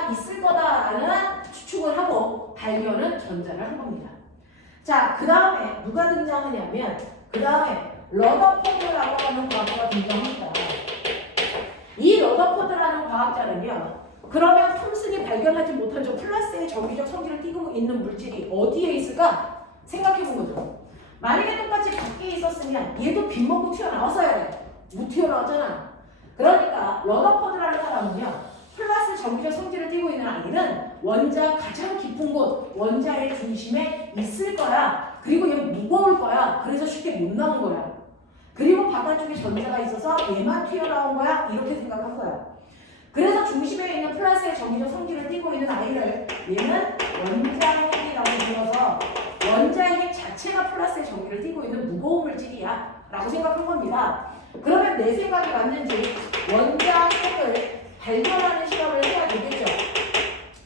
원자가 있을 거다라는 추측을 하고 발견은 전자를 한 겁니다. 자, 그 다음에 누가 등장하냐면 그 다음에 러더포드라고 하는 과학자가 등장합니다. 이 러더포드라는 과학자는요. 그러면 톰슨이 발견하지 못한 저 플러스의 정기적 성질을 띠고 있는 물질이 어디에 있을까? 생각해 본 거죠. 만약에 똑같이 밖에 있었으면 얘도 빈 먹고 튀어나왔어야 해. 못 튀어나왔잖아. 그러니까 러더포드라는 사람은요. 플러스 정기적 성질을 띠고 있는 아이는 원자 가장 깊은 곳, 원자의 중심에 있을 거야. 그리고 얘 무거울 거야. 그래서 쉽게 못 나온 거야. 그리고 바깥쪽에 전자가 있어서 얘만 튀어나온 거야. 이렇게 생각한 거야. 그래서 중심에 있는 플러스의 정기적 성질을 띠고 있는 아이를 얘는 원자핵이라고 불러서 원자핵 자체가 플러스의 정기를 띠고 있는 무거운 물질이야 라고 생각한 겁니다. 그러면 내 생각이 맞는지 원자핵을 발견하는 실험을 해야 되겠죠.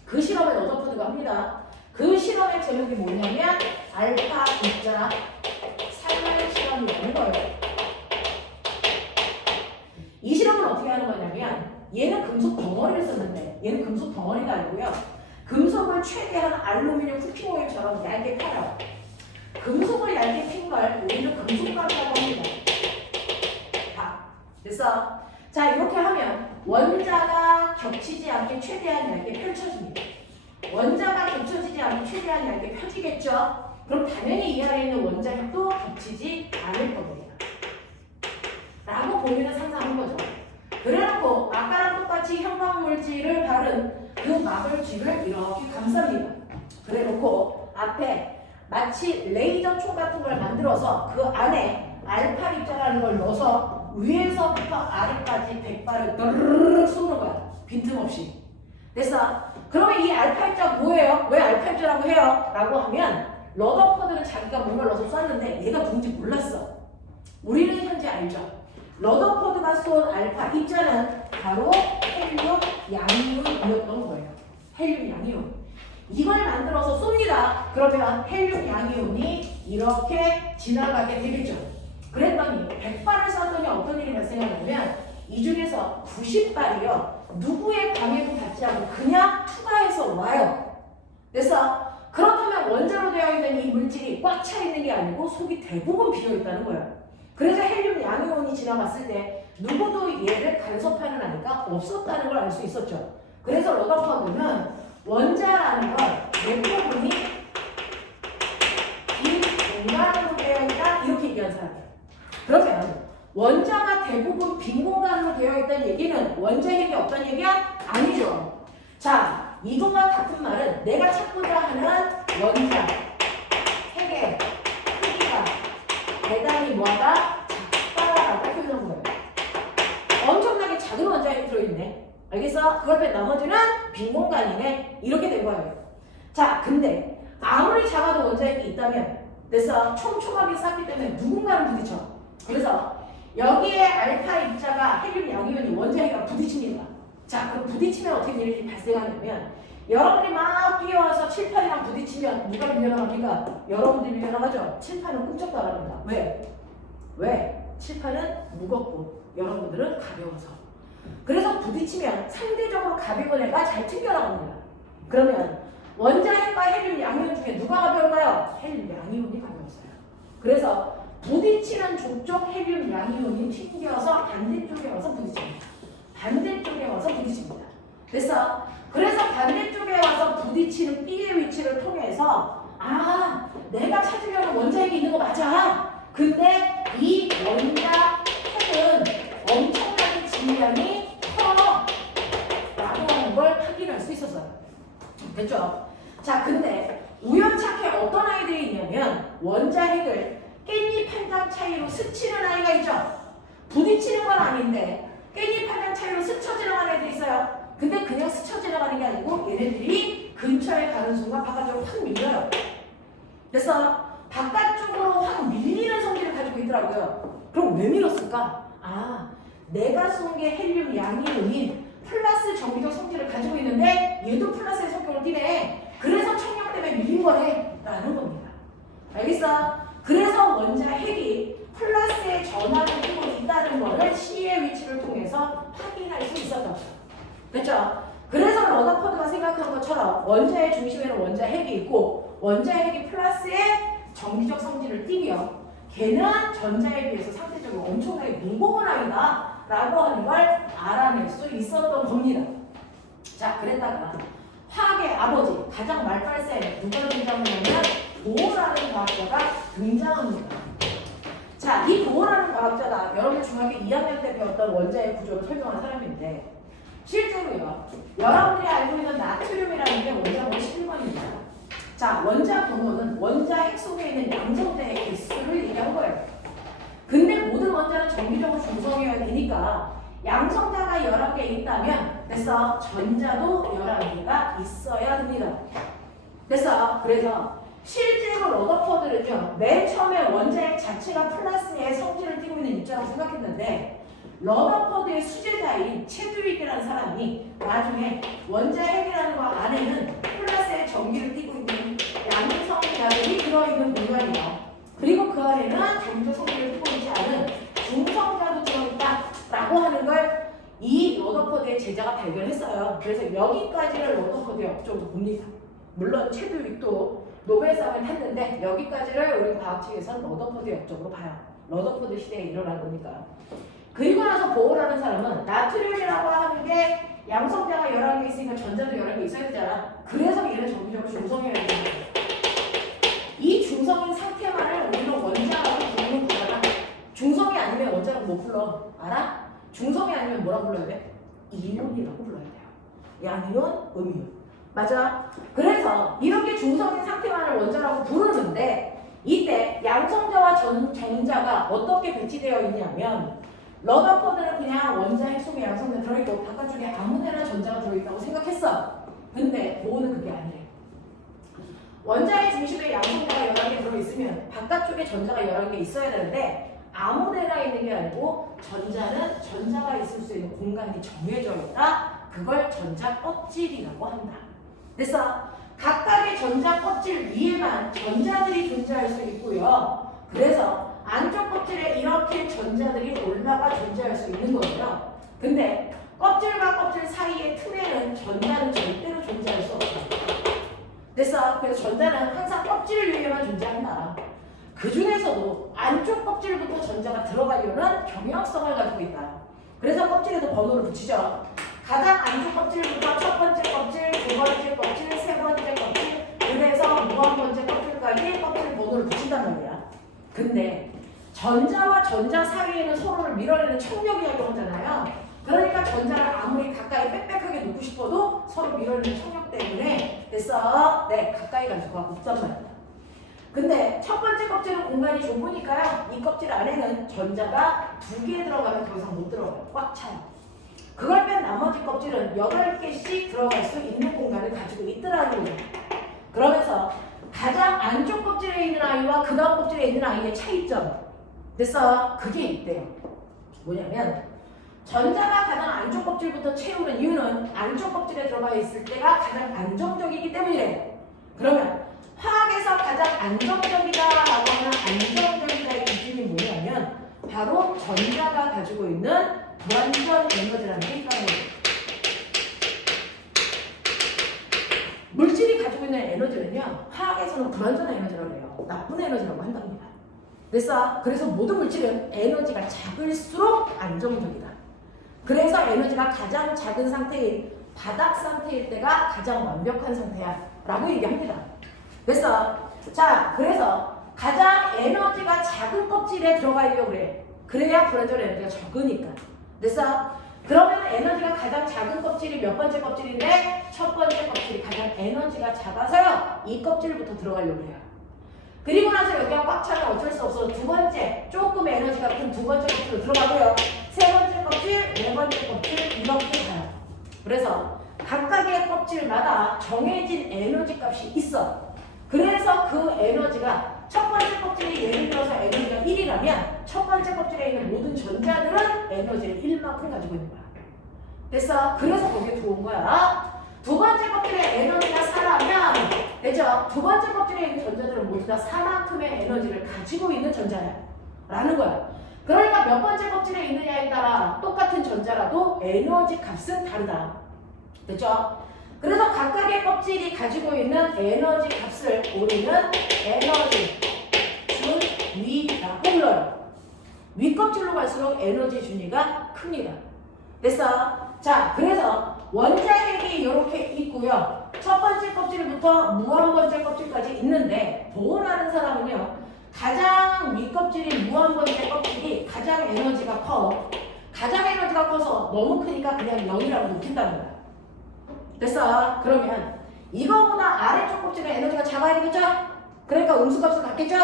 그 실험을 러더포드가 합니다. 그 실험의 제목이 뭐냐면 알파 입자 산말 실험이라는 거예요. 이 실험은 어떻게 하는 거냐면 얘는 금속 덩어리를 썼는데 얘는 금속 덩어리가 아니고요. 금속을 최대한 알루미늄 쿠키 모양처럼 얇게 펴요. 금속을 얇게 핀 걸 우리는 금속각이라고 합니다. 그래서 자 이렇게 하면 원자가 겹치지 않게 최대한 얇게 펼쳐집니다. 원자가 겹쳐지지 않게 최대한 얇게 펴지겠죠. 그럼 당연히 이 안에 있는 원자핵도 겹치지 않을 겁니다. 라고 본인은 상상한 거죠. 그래놓고 아까랑 똑같이 형광물질을 바른 그 막을 쥐를 이렇게 감쌉니다. 그래놓고 앞에 마치 레이저 총 같은 걸 만들어서 그 안에 알파 입자라는 걸 넣어서 위에서부터 아래까지 백발을 드르르르 쏘는 거야. 빈틈없이. 됐어? 그러면 이 알파 입자 뭐예요? 왜 알파 입자라고 해요? 라고 하면 러더포드는 자기가 뭔가를 넣어서 쐈는데 얘가 누군지 몰랐어. 우리는 현재 알죠. 러더포드가 쏜 알파 입자는 바로 헬륨 양이온이었던 거예요. 헬륨 양이온. 이걸 만들어서 쏩니다. 그러면 헬륨 양이온이 이렇게 지나가게 되겠죠. 그랬더니 100발을 쐈더니 어떤 일이 발생하냐면 이 중에서 90발이요. 누구의 방해도 받지 않고 그냥 투과해서 와요. 그래서 그렇다면 원자로 되어 있는 이 물질이 꽉 차 있는 게 아니고 속이 대부분 비어 있다는 거예요. 그래서 헬륨 양이온이 지나갔을 때 누구도 얘를 간섭하는 아이가 없었다는 걸 알 수 있었죠. 그래서 러더포드는 원자라는 걸 대부분이 빈 공간으로 되어 있다 이렇게 얘기한 사람이에요. 그러면 원자가 대부분 빈 공간으로 되어 있다는 얘기는 원자핵이 없다는 얘기야? 아니죠. 자, 이것과 같은 말은 내가 찾고자 하는 원자 핵의 크기가 대단히 뭐하다? 작다라고 표현한 거예요. 엄청나게 작은 원자핵이 들어있네. 알겠어? 그걸 빼 나머지는 빈 공간이네. 이렇게 된 거예요. 자, 근데 아무리 작아도 원자핵이 있다면 그래서 촘촘하게 쌓기 때문에 누군가는 부딪혀. 그래서 여기에 알파 입자가 헬륨 양이온이 원자핵과 부딪힙니다. 자, 그럼 부딪히면 어떻게 일이 발생하냐면 여러분이 막 뛰어와서 칠판이랑 부딪히면 누가 밀려나갑니까? 여러분들이 밀려나가죠? 칠판은 꿈쩍도 안 합니다. 왜? 칠판은 무겁고 여러분들은 가벼워서. 그래서 부딪히면 상대적으로 가벼운 애가 잘 튕겨나갑니다. 그러면 원자핵과 헬륨 양이온 중에 누가 가벼울까요? 헬륨 양이온이 가벼웠어요. 그래서 부딪히는 족족 헬륨 양이온이 튕겨서 반대쪽에 와서 부딪힙니다. 반대쪽에 와서 부딪힙니다. 그래서 반대쪽에 와서 부딪히는 B의 위치를 통해서 아, 내가 찾으려는 원자핵이 있는 거 맞아. 근데 이 원자핵은 엄청나게 질량이 커 라고 하는 걸 확인할 수 있었어요. 됐죠? 자, 근데 우연찮게 어떤 아이들이 있냐면 원자핵을 깻잎 한 장 차이로 스치는 아이가 있죠. 부딪히는 건 아닌데 깻잎 한 장 차이로 스쳐 지나가는 애들이 있어요. 근데 그냥 스쳐 지나가는 게 아니고 얘네들이 근처에 가는 순간 바깥쪽으로 확 밀려요. 그래서 바깥쪽으로 확 밀리는 성질을 가지고 있더라고요. 그럼 왜 밀었을까? 아, 내가 쏜 게 헬륨 양이온인 플러스 정기적 성질을 가지고 있는데 얘도 플러스의 성격을 띠네. 그래서 청력 때문에 밀린 거네 라는 겁니다. 알겠어? 그래서 원자핵이 플러스의 전압을 띠고 있다는 거를 C의 위치를 통해서 확인할 수 있었던 거죠. 됐죠? 그래서 러더퍼드가 생각한 것처럼 원자의 중심에는 원자 핵이 있고 원자 핵이 플러스의 정기적 성질을 띠며 걔는 전자에 비해서 상대적으로 엄청나게 무거운 아이다 라고 하는 걸 알아낼 수 있었던 겁니다. 자, 그랬다가 화학의 아버지, 가장 말빨새 누가 등장하냐면 보어라는 과학자가 등장합니다. 자, 이 보어라는 과학자가 여러분 중학교 2학년 때 배웠던 원자의 구조를 설명한 사람인데 실제로요, 여러분들이 알고 있는 나트륨이라는 게 원자 번호 11번입니다. 자, 원자 번호는 원자 핵 속에 있는 양성자의 개수를 얘기한 거예요. 근데 모든 원자는 정기적으로 중성이어야 되니까 양성자가 11개 있다면 그래서 전자도 11개가 있어야 됩니다. 그래서 실제로 러더퍼드는요, 맨 처음에 원자핵 자체가 플러스의 성질을 띠고 있는 입장으로 생각했는데 러더퍼드의 수제자인 체드윅이라는 사람이 나중에 원자핵이라는 거 안에는 플러스의 전기를 띠고 있는 양성자들이 들어있는 공간이요. 그리고 그 안에는 정기적 성질을 띠고 있지 않은 중성자도 들어있다라고 하는 걸 이 러더퍼드의 제자가 발견했어요. 그래서 여기까지를 러더퍼드의 업적으로 봅니다. 물론 체드윅도 노벨상을 탔는데 여기까지를 우리 과학 측에서는 러더퍼드의 업적으로 봐요. 러더퍼드 시대에 일어난 거니까. 그리고 나서 보어라는 사람은 나트륨이라고 하는 게 양성자가 11개 있으니까 전자도 11개 있어야 되잖아. 그래서 얘는 정기적으로 중성이어야 되는 거예요. 이 중성인 상태만을 우리는 원자라고 부르는 거잖아. 중성이 아니면 원자라고 못 불러. 알아? 중성이 아니면 뭐라고 불러야 돼? 이온이라고 불러야 돼요. 양이온, 음이온. 맞아? 그래서 이렇게 중성인 상태만을 원자라고 부르는데 이때 양성자와 전자가 어떻게 배치되어 있냐면 러더퍼드는 그냥 원자 핵 속에 양성자 들어있고 바깥쪽에 아무데나 전자가 들어있다고 생각했어. 근데 보어는 그게 아니래. 원자의 중심에 양성자가 11개 들어있으면 바깥쪽에 전자가 11개 있어야 되는데 아무데나 있는 게 아니고 전자는 전자가 있을 수 있는 공간이 정해져 있다. 그걸 전자 껍질이라고 한다. 그래서 각각의 전자 껍질 위에만 전자들이 존재할 수 있고요. 그래서 안쪽 껍질에 이렇게 전자들이 올라가 존재할 수 있는 거예요. 근데 껍질과 껍질 사이의 틈에는 전자는 절대로 존재할 수 없어요. 그래서 전자는 항상 껍질 위에만 존재한다. 그 중에서도 안쪽 껍질부터 전자가 들어가려는 경향성을 가지고 있다. 그래서 껍질에도 번호를 붙이죠. 가장 안쪽 껍질부터 첫 번째 껍질, 두 번째 껍질, 세 번째 껍질, 그래서 무한 번째 껍질까지 껍질 번호를 붙인단 말이야. 근데 전자와 전자 사이에는 서로를 밀어내는 청력이 작용하잖아요. 그러니까 전자를 아무리 가까이 빽빽하게 놓고 싶어도 서로 밀어내는 청력 때문에 됐어. 네, 가까이 갈 수가 없단 말이야. 근데 첫 번째 껍질은 공간이 좁으니까요. 이 껍질 안에는 전자가 2개 들어가면 더 이상 못 들어가요. 꽉 차요. 그걸 뺀 나머지 껍질은 8개씩 들어갈 수 있는 공간을 가지고 있더라고요. 그러면서 가장 안쪽 껍질에 있는 아이와 그 다음 껍질에 있는 아이의 차이점. 그래서 그게 있대요. 뭐냐면 전자가 가장 안쪽 껍질부터 채우는 이유는 안쪽 껍질에 들어가 있을 때가 가장 안정적이기 때문이래요. 그러면 화학에서 가장 안정적이다라고 하는 안정적이다의 기준이 뭐냐면 바로 전자가 가지고 있는 불완전 에너지라는 게 있다는 거예요. 물질이 가지고 있는 에너지는요, 화학에서는 불완전 에너지라고 해요. 나쁜 에너지라고 한답니다. 그래서 모든 물질은 에너지가 작을수록 안정적이다. 그래서 에너지가 가장 작은 상태인 바닥 상태일 때가 가장 완벽한 상태야 라고 얘기합니다. 그래서 가장 에너지가 작은 껍질에 들어가 있려고 그래. 그래야 불완전 에너지가 적으니까. 그러면 에너지가 가장 작은 껍질이 몇 번째 껍질인데 첫 번째 껍질이 가장 에너지가 작아서요. 이 껍질부터 들어가려고 해요. 그리고 나서 여기가 꽉 차면 어쩔 수 없어. 두 번째 조금 에너지가 큰 두 번째 껍질로 들어가고요. 세 번째 껍질, 네 번째 껍질 이렇게 가요. 그래서 각각의 껍질마다 정해진 에너지 값이 있어. 그래서 그 에너지가 첫 번째 껍질이 예를 들어서 에너지가 1이라면 첫 번째 껍질에 있는 모든 전자들은 에너지를 1만큼 가지고 있는 거야. 그래서 거기에 들어온 거야. 두 번째 껍질에 에너지가 4라면 되죠? 두 번째 껍질에 있는 전자들은 모두 다 4만큼의 에너지를 가지고 있는 전자야 라는 거야. 그러니까 몇 번째 껍질에 있느냐에 따라 똑같은 전자라도 에너지 값은 다르다. 됐죠? 그래서 각각의 껍질이 가지고 있는 에너지 값을 우리는 에너지 준, 위라고 불러요. 윗껍질로 갈수록 에너지 준위가 큽니다. 됐어? 자, 그래서 원자핵이 이렇게 있고요. 첫 번째 껍질부터 무한번째 껍질까지 있는데 보온하는 사람은요. 가장 윗껍질인 무한번째 껍질이 가장 에너지가 커. 가장 에너지가 커서 너무 크니까 그냥 0이라고 놓긴다는 거야. 됐어? 그러면 이거보다 아래쪽 껍질의 에너지가 작아야 되겠죠? 그러니까 음수값을 갖겠죠?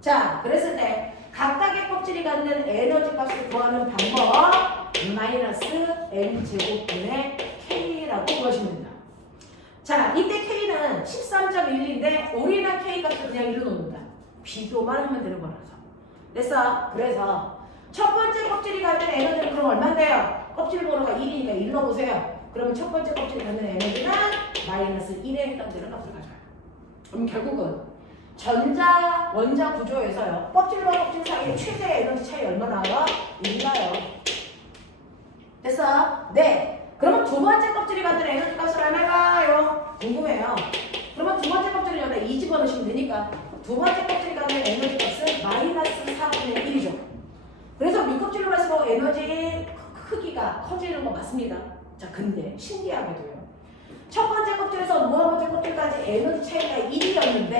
자, 그랬을 때 각각의 껍질이 갖는 에너지 값을 구하는 방법 마이너스 m제곱분의 k라고 구하시면 됩니다. 자, 이때 k는 13.1인데 우리는 k 값을 그냥 1로 놓는다. 비교만 하면 되는 거라서. 됐어? 그래서 첫 번째 껍질이 갖는 에너지는 그럼 얼마인데요? 껍질 번호가 1이니까 1 넣어보세요. 그러면 첫 번째 껍질이 갖는 에너지는 마이너스 1에 해당되는 값을 가져요. 그럼 결국은 전자 원자 구조에서요. 껍질과 껍질 사이의 최대 에너지 차이 얼마 나와요? 1 나요. 됐어? 네. 그러면 두 번째 껍질이 갖는 에너지 값을 얼마일까요? 궁금해요. 그러면 두 번째 껍질을 여기다 2 집어넣으시면 되니까 두 번째 껍질이 갖는 에너지 값은 마이너스 4분의 1이죠. 그래서 밑껍질로 갈수록 에너지 크기가 커지는 거 맞습니다. 자, 근데 신기하게도요. 첫 번째 껍질에서 무한번째 껍질까지 에너지 차이가 1이었는데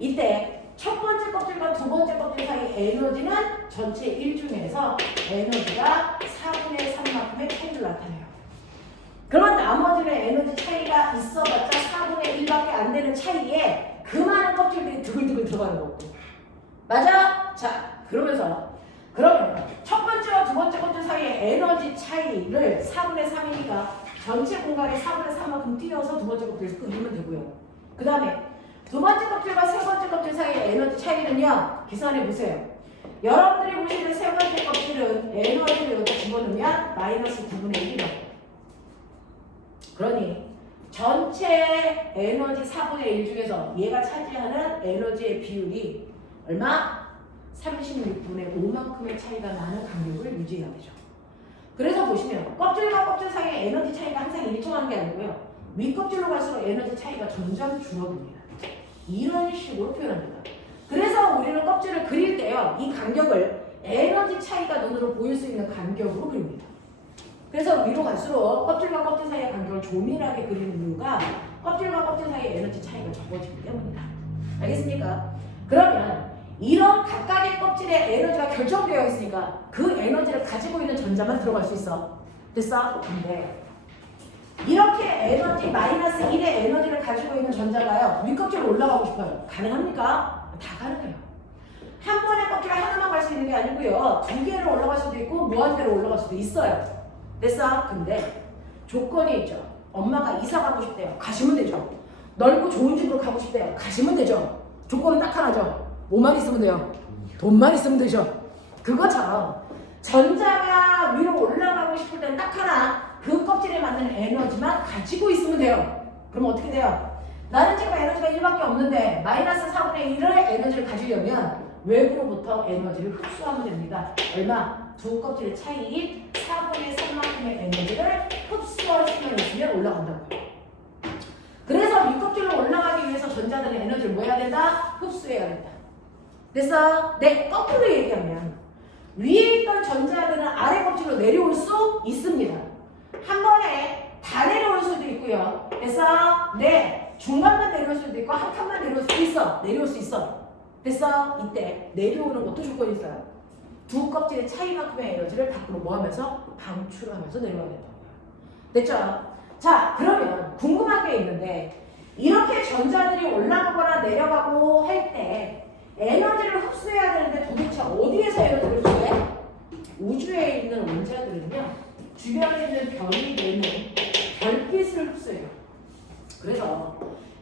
이때 첫 번째 껍질과 두 번째 껍질 사이 에너지는 전체 1 중에서 에너지가 4분의 3만큼의 차이를 나타내요. 그러면 나머지는 에너지 차이가 있어봤자 4분의 1밖에 안 되는 차이에 그 많은 껍질들이 드글드글 들어가는 거고. 맞아? 자, 그러면 첫 번째와 두 번째 껍질 사이의 에너지 차이를 4분의 3이니까 전체 공간에 4분의 3만큼 띄워서 두 번째 껍질에서 끄면 되고요. 그 다음에 두 번째 껍질과 세 번째 껍질 사이의 에너지 차이는요. 계산해 보세요. 여러분들이 보시는 세 번째 껍질은 에너지를 여기다 집어넣으면 마이너스 9분의 1이라고. 그러니 전체 에너지 4분의 1 중에서 얘가 차지하는 에너지의 비율이 얼마? 36분의 5만큼의 차이가 나는 간격을 유지해야 되죠. 그래서 보시면 껍질과 껍질 사이의 에너지 차이가 항상 일정한 게 아니고요. 윗껍질로 갈수록 에너지 차이가 점점 줄어듭니다. 이런 식으로 표현합니다. 그래서 우리는 껍질을 그릴 때요. 이 간격을 에너지 차이가 눈으로 보일 수 있는 간격으로 그립니다. 그래서 위로 갈수록 껍질과 껍질 사이의 간격을 조밀하게 그리는 이유가 껍질과 껍질 사이의 에너지 차이가 적어지기 때문이다. 알겠습니까? 그러면 이런 각각의 껍질의 에너지가 결정되어 있으니까 그 에너지를 가지고 있는 전자만 들어갈 수 있어. 됐어? 근데 이렇게 에너지 마이너스 1의 에너지를 가지고 있는 전자가요. 윗껍질로 올라가고 싶어요. 가능합니까? 다 가능해요. 한 번의 껍질 하나만 갈 수 있는 게 아니고요. 두 개로 올라갈 수도 있고 무한대로 올라갈 수도 있어요. 됐어? 근데 조건이 있죠. 엄마가 이사 가고 싶대요. 가시면 되죠. 넓고 좋은 집으로 가고 싶대요. 가시면 되죠. 조건은 딱 하나죠. 뭐만 있으면 돼요? 돈만 있으면 되죠. 그것처럼 전자가 위로 올라가고 싶을 때는 딱 하나 그 껍질에 맞는 에너지만 가지고 있으면 돼요. 그럼 어떻게 돼요? 나는 지금 에너지가 1밖에 없는데 마이너스 4분의 1의 에너지를 가지려면 외부로부터 에너지를 흡수하면 됩니다. 얼마? 두 껍질의 차이인 4분의 3만큼의 에너지를 흡수할 수만 있으면 올라간다고요. 그래서 윗껍질로 올라가기 위해서 전자들의 에너지를 뭐 해야 된다? 흡수해야 된다. 됐어? 네, 거꾸로 얘기하면 위에 있던 전자들은 아래 껍질로 내려올 수 있습니다. 한 번에 다 내려올 수도 있고요. 됐어? 네, 중간만 내려올 수도 있고 한 칸만 내려올 수도 있어. 내려올 수 있어. 됐어? 이때 내려오는 것도 조건이 있어요. 두 껍질의 차이만큼의 에너지를 밖으로 모으면서 방출하면서 내려와야 된다고요. 됐죠? 자, 그러면 궁금한 게 있는데 이렇게 전자들이 올라가거나 내려가고 할 때 에너지를 흡수해야 되는데 도대체 어디에서 에너지를 흡수해? 우주에 있는 원자들은요. 주변에 있는 별이 내는 별빛을 흡수해요. 그래서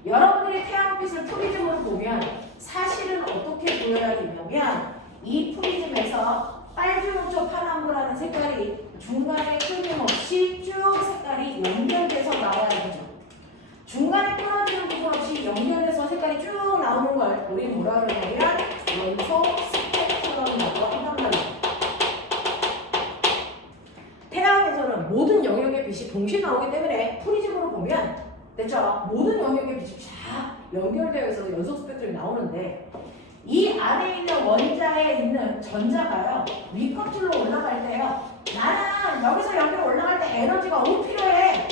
여러분들이 태양빛을 프리즘으로 보면 사실은 어떻게 보여야 되냐면 이 프리즘에서 빨주노초 파남보라는 색깔이 중간에 끊임없이 쭉 색깔이 연결돼서 나와야 되죠. 중간에 끊어지는 부분 없이 연결해서 색깔이 쭉 나오는 걸 우리 뭐라 그러냐면 원소 스펙트럼이라고 한단 말이에요. 태양에서는 모든 영역의 빛이 동시에 나오기 때문에 프리즘으로 보면 됐죠? 모든 영역의 빛이 쫙 연결되어 있어서 연속 스펙트럼이 나오는데 이 안에 있는 원자에 있는 전자가요 윗껍질로 올라갈 때요 나는 여기서 여기로 올라갈 때 에너지가 5 필요해.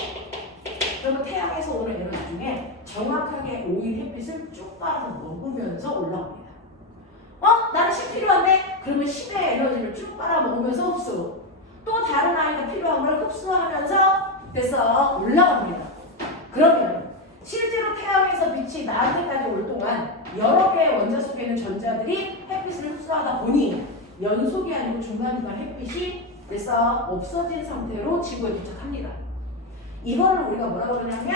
그러면 태양에서 오는 에너지 중에 정확하게 5일 햇빛을 쭉 빨아서 먹으면서 올라옵니다. 나는 10 필요한데? 그러면 10의 에너지를 쭉 빨아 먹으면서 흡수. 또 다른 아이가 필요한 걸 흡수하면서 돼서 올라갑니다. 그러면 실제로 태양에서 빛이 나한테까지 올 동안 여러 개의 원자 속에 있는 전자들이 햇빛을 흡수하다 보니 연속이 아니고 중간중간 햇빛이 돼서 없어진 상태로 지구에 도착합니다. 이거를 우리가 뭐라고 그러냐면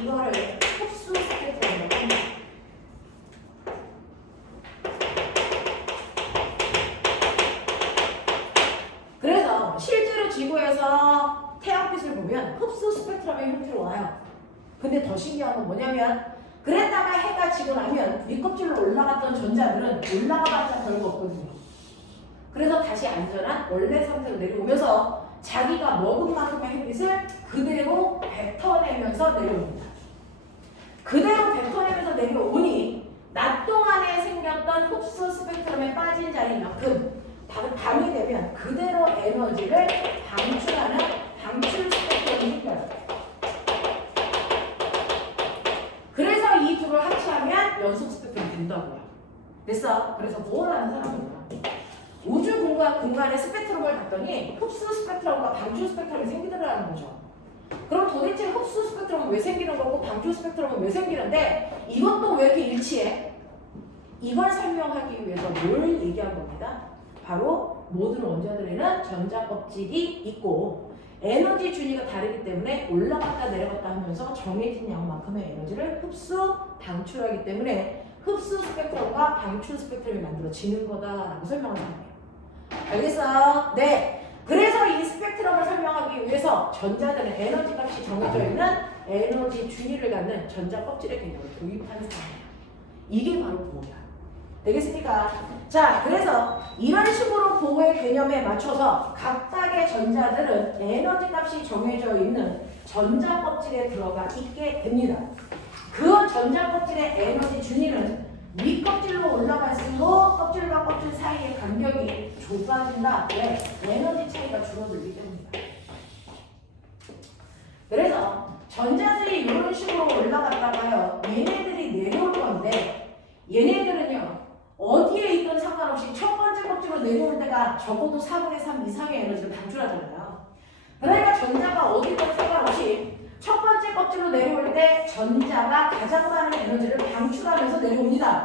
이거를 흡수 스펙트럼이라고 합니다. 그래서 실제로 지구에서 태양빛을 보면 흡수 스펙트럼의 형태로 와요. 근데 더 신기한 건 뭐냐면 그랬다가 해가 지고 나면 윗껍질로 올라갔던 전자들은 올라가봤자 별거 없거든요. 그래서 다시 안전한 원래 상태로 내려오면서 자기가 먹은 만큼의 햇빛을 그대로 뱉어내면서 내려옵니다. 그대로 뱉어내면서 내려오니 낮 동안에 생겼던 흡수 스펙트럼에 빠진 자리만큼 밤이 되면 그대로 에너지를 방출하는 방출 스펙트럼이 생겨요. 그래서 이 둘을 합치하면 연속 스펙트럼이 된다고요. 됐어? 그래서 뭘 하는 사람이냐? 우주 공간의 스펙트럼을 봤더니 흡수 스펙트럼과 방출 스펙트럼이 생기더라는 거죠. 그럼 도대체 흡수 스펙트럼은 왜 생기는 거고 방출 스펙트럼은 왜 생기는데 이것도 왜 이렇게 일치해? 이걸 설명하기 위해서 뭘 얘기한 겁니다. 바로 모든 원자들에는 전자 껍질이 있고 에너지 준위가 다르기 때문에 올라갔다 내려갔다 하면서 정해진 양만큼의 에너지를 흡수, 방출하기 때문에 흡수 스펙트럼과 방출 스펙트럼이 만들어지는 거다라고 설명한 거예요. 알겠어? 네. 그래서 이 스펙트럼을 설명하기 위해서 전자들은 에너지 값이 정해져 있는 에너지 준위를 갖는 전자 껍질의 개념을 도입하는 상황이에요. 이게 바로 보호야. 되겠습니까? 자, 그래서 이런 식으로 보호의 개념에 맞춰서 각각의 전자들은 에너지 값이 정해져 있는 전자 껍질에 들어가 있게 됩니다. 그 전자 껍질의 에너지 준위는 윗껍질로 올라갈수록 껍질과 껍질 사이의 간격이 좁아진다. 왜? 에너지 차이가 줄어들기 때문입니다. 그래서 전자들이 이런 식으로 올라갔다가요. 얘네들이 내려올 건데 얘네들은요. 어디에 있든 상관없이 첫 번째 껍질로 내려올 때가 적어도 4분의 3 이상의 에너지를 방출하잖아요. 그러니까 전자가 어디 있든 상관없이 첫 번째 껍질로 내려올 때 전자가 가장 많은 에너지를 방출하면서 내려옵니다.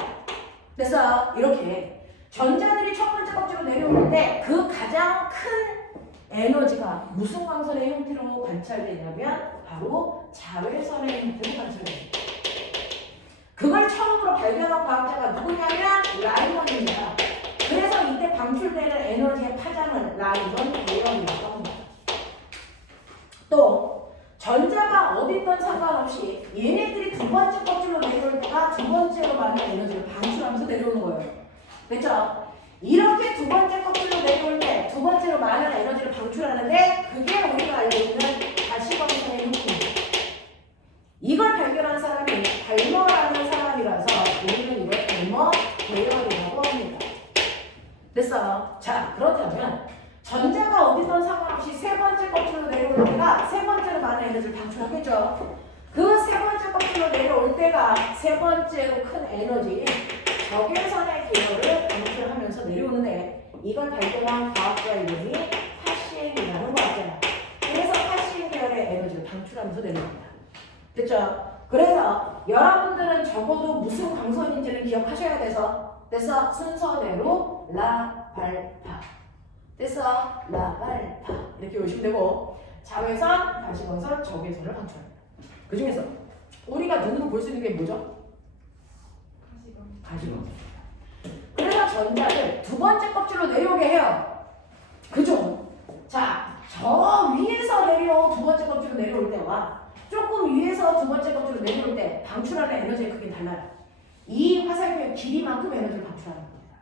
그래서 이렇게 전자들이 첫 번째 껍질로 내려올 때 그 가장 큰 에너지가 무슨 광선의 형태로 관찰되냐면 바로 자외선의 형태로 관찰됩니다. 그걸 처음으로 발견한 과학자가 누구냐면 라이먼입니다. 그래서 이때 방출되는 에너지의 파장을 라이먼 계열이라고 합니다. 또 전자가 어디 있든 상관없이 얘네들이 두 번째 껍질로 내려올 때가 두 번째로 많은 에너지를 방출하면서 내려오는 거예요. 됐죠? 이렇게 두 번째 껍질로 내려올 때 두 번째로 많은 에너지를 방출하는데 그게 우리가 알고 있는 가시광선의 형태입니다. 이걸 발견한 사람이 발머라는 사람이라서 우리는 이걸 발머 계열이라고 합니다. 됐어? 자, 그렇다면 전자가 어디든 상관없이 세 번째 껍질로 내려올 때가 세 번째로 많은 에너지를 방출하겠죠. 그 세 번째 껍질로 내려올 때가 세 번째로 큰 에너지인 적외선의 계열을 방출하면서 내려오는데 이걸 발견한 과학자 이름이 파시엔이라는 과학자야. 그래서 파시엔 계열의 에너지를 방출하면서 내려옵니다. 됐죠? 그래서 여러분들은 적어도 무슨 광선인지를 기억하셔야 돼서 순서대로 라발파 됐어? 라발파 이렇게 오시면 되고 자외선, 가시광선, 적외선을 방출합니다. 그 중에서 우리가 눈으로 볼 수 있는 게 뭐죠? 가시광선. 그래서 전자를 두 번째 껍질로 내려오게 해요. 그죠? 자, 저 위에서 두 번째 껍질로 내려올 때와 조금 위에서 두 번째 껍질로 내려올 때 방출하는 에너지의 크기는 달라요. 이 화살표의 길이만큼 에너지를 방출하는 겁니다.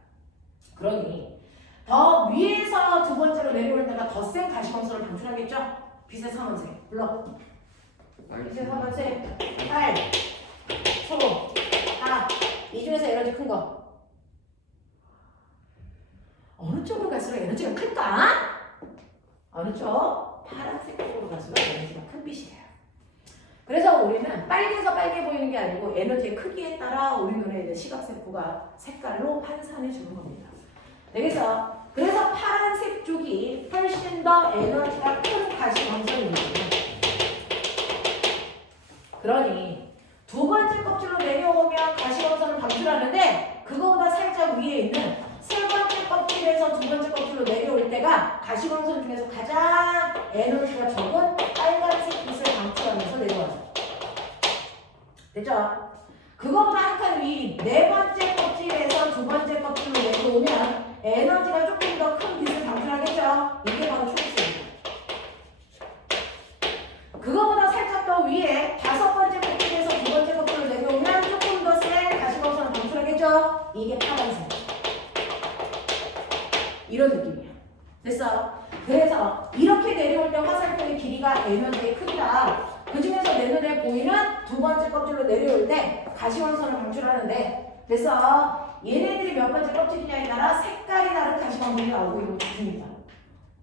그러니 더 위에서 두 번째로 내려올 때가 더 센 가시광선을 방출하겠죠? 빛의 3원색. 불러. 빛의 3원색. 8, 초, 4. 이 중에서 에너지 큰 거. 어느 쪽으로 갈수록 에너지가 클까? 어느 쪽? 파란색 쪽으로 갈수록 에너지가 큰 빛이에요. 그래서 우리는 빨개서 빨개 보이는 게 아니고 에너지의 크기에 따라 우리 눈에 있는 시각세포가 색깔로 환산해 주는 겁니다. 그래서 파란색 쪽이 훨씬 더 에너지가 큰 가시광선입니다. 그러니 두 번째 껍질로 내려오면 가시광선을 방출하는데 그거보다 살짝 위에 있는 세 번째 껍질에서 두 번째 껍질로 내려올 때가 가시광선 중에서 가장 에너지가 적은 빨간색 빛을 방출하면서 내려와요. 됐죠? 그거보다 한 칸 위 네 번째 껍질에서 두 번째 껍질로 내려오면 에너지가 조금 더 큰 빛을 방출하겠죠? 이게 바로 초록색입니다. 그거보다 살짝 더 위에 다섯 번째 껍질에서 두 번째 껍질로 내려오면 조금 더 센 가시광선을 방출하겠죠? 이게 파란색. 이런 느낌이야. 됐어? 그래서 이렇게 내려올 때 화살표의 길이가 에너지의 크기다. 그 중에서 내 눈에 보이는 두 번째 껍질로 내려올 때 가시광선을 방출하는데 그래서 얘네들이 몇 번째 껍질이냐에 따라 색깔이 다른 가시광선이 나오고 있는 것입니다.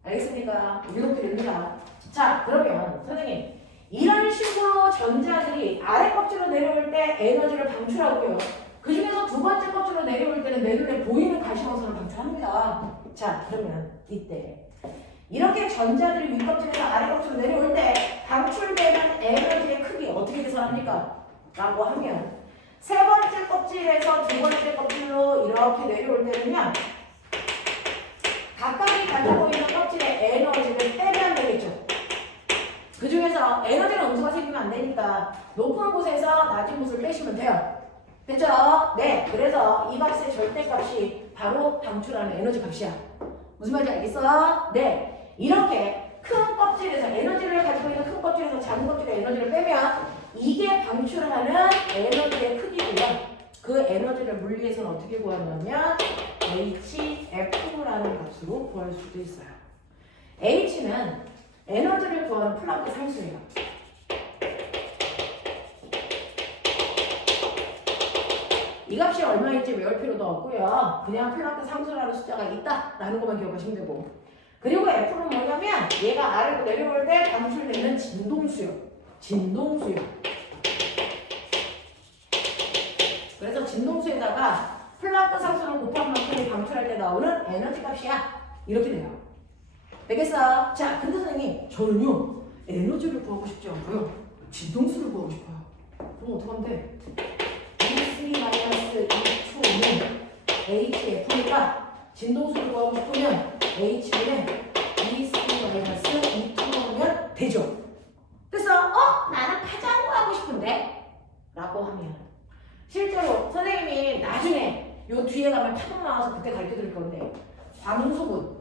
알겠습니까? 이렇게 됩니다. 자, 그러면 선생님 이런 식으로 전자들이 아래 껍질로 내려올 때 에너지를 방출하고요. 그 중에서 두 번째 껍질로 내려올 때는 내 눈에 보이는 가시광선을 방출합니다. 자, 그러면 이때 이렇게 전자들이 윗껍질에서 아래껍질로 내려올 때 방출되는 에너지의 크기 어떻게 계산합니까? 라고 하면 세 번째 껍질에서 두 번째 껍질로 이렇게 내려올 때는요. 각각이 가지고 있는 껍질의 에너지를 빼면 되겠죠. 그 중에서 에너지는 음수가 생기면 안 되니까 높은 곳에서 낮은 곳을 빼시면 돼요. 됐죠? 네. 그래서 이 값의 절대값이 바로 방출하는 에너지 값이야. 무슨 말인지 알겠어? 네. 이렇게 큰 껍질에서 에너지를 가지고 있는 큰 껍질에서 작은 껍질의 에너지를 빼면 이게 방출하는 에너지의 크기고요. 그 에너지를 물리에서는 어떻게 구하냐면 HF라는 값으로 구할 수도 있어요. H는 에너지를 구하는 플랑크 상수예요. 이 값이 얼마인지 외울 필요도 없고요. 그냥 플랑크 상수라는 숫자가 있다라는 것만 기억하시면 되고. 그리고 F는 뭐냐면 얘가 아래로 내려올 때 방출되는 진동수요. 진동수요. 그래서 진동수에다가 플랑크 상수를 곱한 만큼이 방출할 때 나오는 에너지 값이야. 이렇게 돼요. 되겠어? 자, 근데 선생님 저는요 에너지를 구하고 싶지 않고요. 진동수를 구하고 싶어요. 그럼 어떻게 하면 돼? E3-2초는 HF니까 진동수를 구하고 싶으면 H는 E3-2초면 되죠. 그래서 나는 파장 구하고 싶은데 라고 하면 실제로 선생님이 나중에 요 뒤에 가면 파동 나와서 그때 가르쳐 드릴 건데 광속은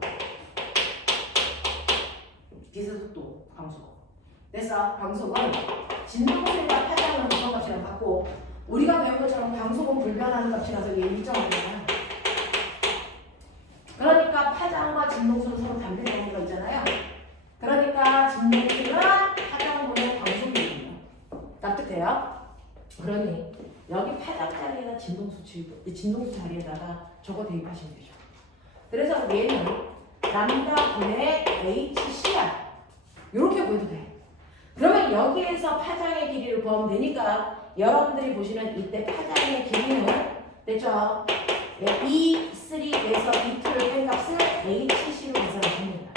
빛의 속도 광속. 그래서 광속은 진동수와 파장은 무슨 값이랑 같고 우리가 배운 것처럼 광속은 불변하는 값이라서 얘 일정하잖아요. 그러니까 파장과 진동수는 서로 반대되는 거가 있잖아요. 그러니까 진동수는 파장분의 광속입니다. 납득돼요? 그러니 여기 파장 자리에다 진동수 자리에다가 저거 대입하시면 되죠. 그래서 얘는 람다분의 HC야. 이렇게 보여도 돼. 그러면 여기에서 파장의 길이를 구하면 되니까 여러분들이 보시는 이때 파장의 길이는 됐죠? E3에서 E2를 뺀 값을 HC로 계산하시면 됩니다.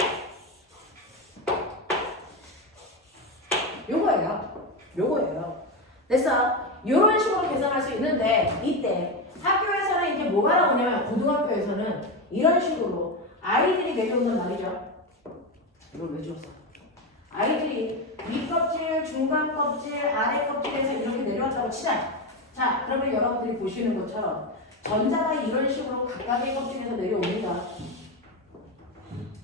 요거예요. 그래서 이런 식으로 계산할 수 있는데 이때 학교에서는 이제 뭐가 나오냐면 고등학교에서는 이런 식으로 아이들이 내려온단 말이죠. 이걸 왜 줬어? 아이들이 윗껍질, 중간껍질, 아래껍질에서 이렇게 내려왔다고 치자. 자, 그러면 여러분들이 보시는 것처럼 전자가 이런 식으로 각각의 껍질에서 내려옵니다.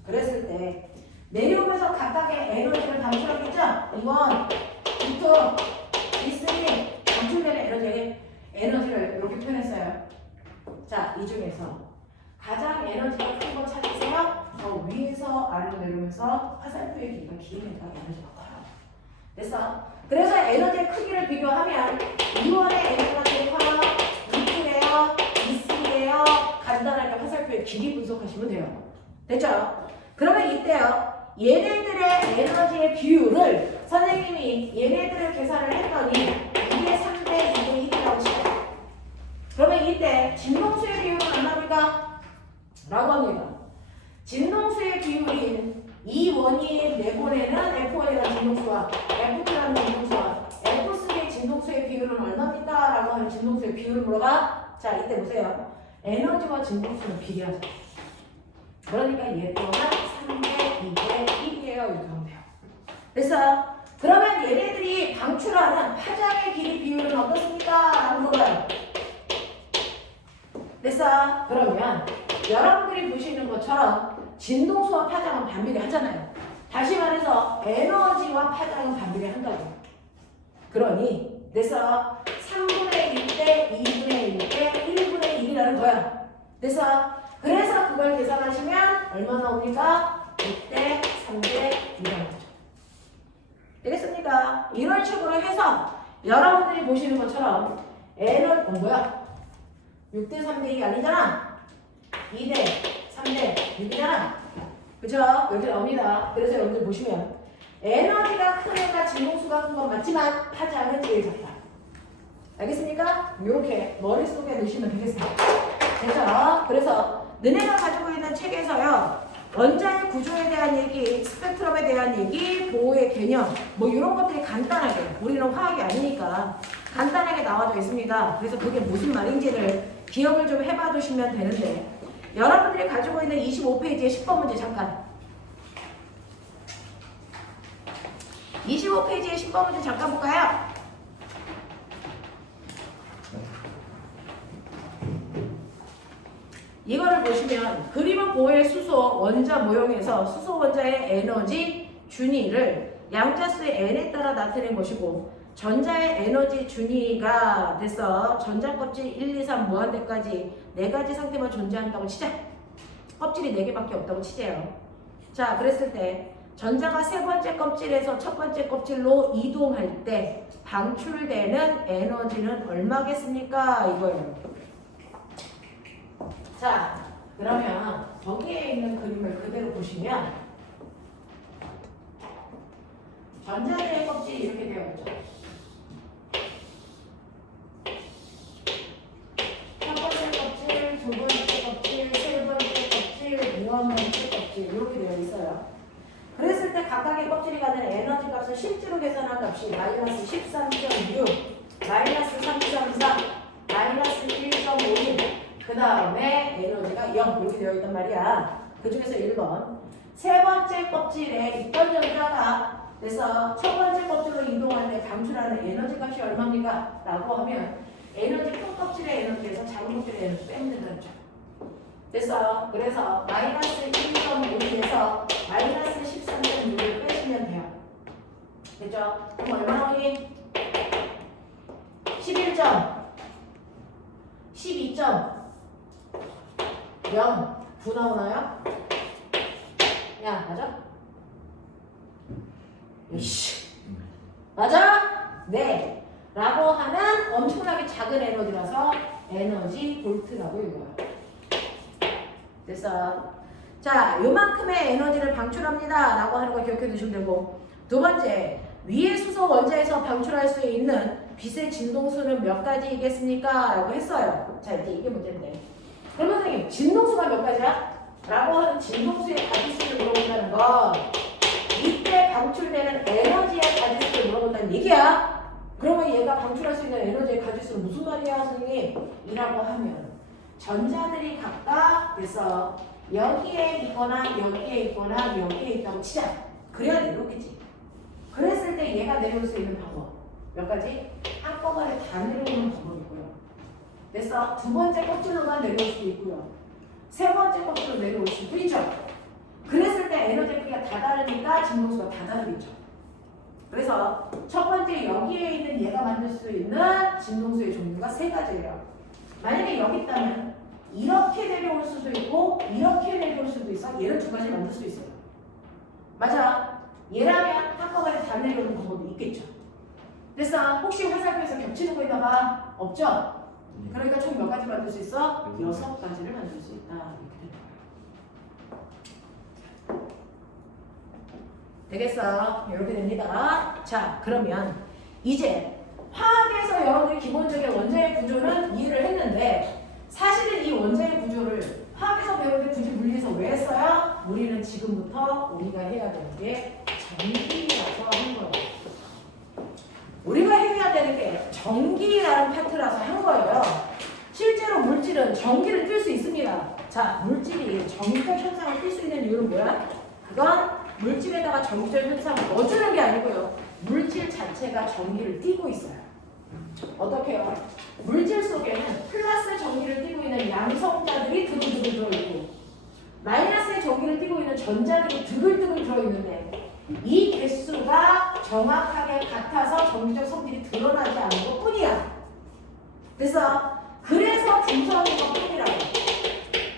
그랬을 때 내려오면서 각각의 에너지를 방출하겠죠? 이건 E2, E3 방출되는 에너지를 이렇게 표현했어요. 자, 이 중에서 가장 에너지가 큰 거 찾으세요. 저 위에서 아래로 내려오면서 화살표의 길이가 길으니까 에너지가 커요. 됐어? 그래서 에너지의 크기를 비교하면 2원의 에너지가 제일 커요. 2T래요. 2C래요. 간단하게 화살표의 길이 분석하시면 돼요. 됐죠? 그러면 이때요. 얘네들의 에너지의 비율을 선생님이 얘네들을 계산을 했더니 이게 3대 2대 1이라고 치죠. 그러면 이때 진동수의 비율은 얼마입니까? 라고 합니다. 진동수의 비율인 이 원이 내보내는 F1이라는 진동수와 F2라는 진동수와 F3의 진동수의 비율은 얼마입니까? 라고 하는 진동수의 비율을 물어봐. 자, 이때 보세요. 에너지와 진동수는 비례하죠. 그러니까 얘 또한 3대 2대 1이에요. 이렇게 하면 돼요. 됐어요? 그러면 얘네들이 방출하는 파장의 길이 비율은 어떻습니까? 라고 물어봐요. 됐어? 그러면 여러분들이 보시는 것처럼 진동수와 파장은 반비례하잖아요. 다시 말해서 에너지와 파장은 반비례한다고. 그러니 됐어? 3분의 1대 2분의 1대 1분의 1이라는 거야. 됐어? 그래서 그걸 계산하시면 얼마 나옵니까? 6대 3대 2라는 거죠. 되겠습니까? 이런 식으로 해서 여러분들이 보시는 것처럼 에너지 뭐야? 6대 3대 2 아니잖아. 2대 3대 6이잖아. 그쵸? 이렇게 나옵니다. 그래서 여러분들 보시면 에너지가 큰 애가 진동수가 큰 건 맞지만 파장은 제일 작다. 알겠습니까? 이렇게 머릿속에 넣으시면 되겠습니다. 됐죠? 그래서 너네가 가지고 있는 책에서요. 원자의 구조에 대한 얘기, 스펙트럼에 대한 얘기, 보호의 개념 뭐 이런 것들이 간단하게 우리는 화학이 아니니까 간단하게 나와져 있습니다. 그래서 그게 무슨 말인지를 기억을 좀 해봐 두시면 되는데 여러분들이 가지고 있는 25페이지의 10번 문제 잠깐 25페이지의 10번 문제 잠깐 볼까요? 이거를 보시면 그림은 보호의 수소 원자 모형에서 수소 원자의 에너지 준위를 양자수의 n에 따라 나타낸 것이고 전자의 에너지 준위가 됐어. 전자 껍질 1, 2, 3 무한대까지 4가지 상태만 존재한다고 치자. 껍질이 4개밖에 없다고 치재요. 자, 그랬을 때 전자가 세 번째 껍질에서 첫 번째 껍질로 이동할 때 방출되는 에너지는 얼마겠습니까? 이거예요. 자, 그러면 거기에 있는 그림을 그대로 보시면 전자들의 껍질이 이렇게 되어 있죠. 첫 번째 껍질, 두 번째 껍질, 세 번째 껍질, 무한번째 껍질 이렇게 되어 있어요. 그랬을 때 각각의 껍질이 가는 에너지 값을 실제로 계산한 값이 마이너스 13.6, 마이너스 3.4, 마이너스 1.51 그 다음에 에너지가 0 이렇게 되어 있단 말이야. 그 중에서 1번 세 번째 껍질에 있던 전자가 그래서 첫 번째 껍질로 이동할 때 방출하는 에너지 값이 얼마입니까? 라고 하면 에너지 큰 껍질의 에너지에서 작은 껍질의 에너지 빼면 된다는 거죠. 됐어. 그래서 마이너스 1.5에서 마이너스 13.6을 빼시면 돼요. 됐죠? 그럼 얼마 나오니? 11점 12점 0, 9 나오나요? 야, 맞아? 이씨. 맞아? 네. 라고 하는 엄청나게 작은 에너지라서 에너지 볼트라고 읽어요. 됐어. 자, 요만큼의 에너지를 방출합니다. 라고 하는 거 기억해 두시면 되고 두 번째, 위의 수소 원자에서 방출할 수 있는 빛의 진동수는 몇 가지이겠습니까? 라고 했어요. 자, 이제 이게 문제인데 그럼 선생님, 진동수가 몇 가지야? 라고 하는 진동수의 가지수를 물어본다는 건 이때 방출되는 에너지의 가지수를 물어본다는 얘기야. 그러면 얘가 방출할 수 있는 에너지의 가지수는 무슨 말이야, 선생님? 이라고 하면 전자들이 각각 그래서 여기에 있거나 여기에 있거나 여기에 있다고 치자. 그래야 내려오겠지. 그랬을 때 얘가 내려올 수 있는 방법 몇 가지? 한꺼번에 다 내려오는 방법이 있고요. 그래서 두 번째 껍질로만 내려올 수도 있고요. 세 번째 껍질로 내려올 수도 있죠. 그랬을 때 에너지 크기가 다 다르니까 진동수가 다 다르겠죠. 그래서 첫 번째 여기에 있는 얘가 만들 수 있는 진동수의 종류가 세 가지예요. 만약에 여기 있다면 이렇게 내려올 수도 있고 이렇게 내려올 수도 있어. 얘를 두 가지 만들 수 있어요. 맞아. 얘라면 한꺼번에 다 내려오는 방법이 있겠죠. 그래서 혹시 화살표에서 겹치는 거 있나 봐? 없죠? 그러니까 총 몇 가지 만들 수 있어? 6가지를 만들 수 있다. 이렇게 되는 거야. 되겠어? 이렇게 됩니다. 자, 그러면 이제 화학에서 여러분들이 기본적인 원자의 구조는 이해를 했는데 사실은 이 원자의 구조를 화학에서 배울 때 굳이 물리에서 왜 했어요? 우리는 지금부터 우리가 해야 되는 게 전기라서 한 거예요. 우리가 해야 되는 게 전기라는 파트라서 한 거예요. 실제로 물질은 전기를 띨 수 있습니다. 자, 물질이 전기적 현상을 띨 수 있는 이유는 뭐야? 그건 물질에다가 전기적 현상을 넣어주는 게 아니고요. 물질 자체가 전기를 띠고 있어요. 어떻게 해요? 물질 속에는 플러스 전기를 띠고 있는 양성자들이 드글드글 들어있고 마이너스의 전기를 띠고 있는 전자들이 드글드글 들어있는데 이 개수가 정확하게 같아서 전기적 성질이 드러나지 않는 것 뿐이야. 그래서 분석하는 것 뿐이라고.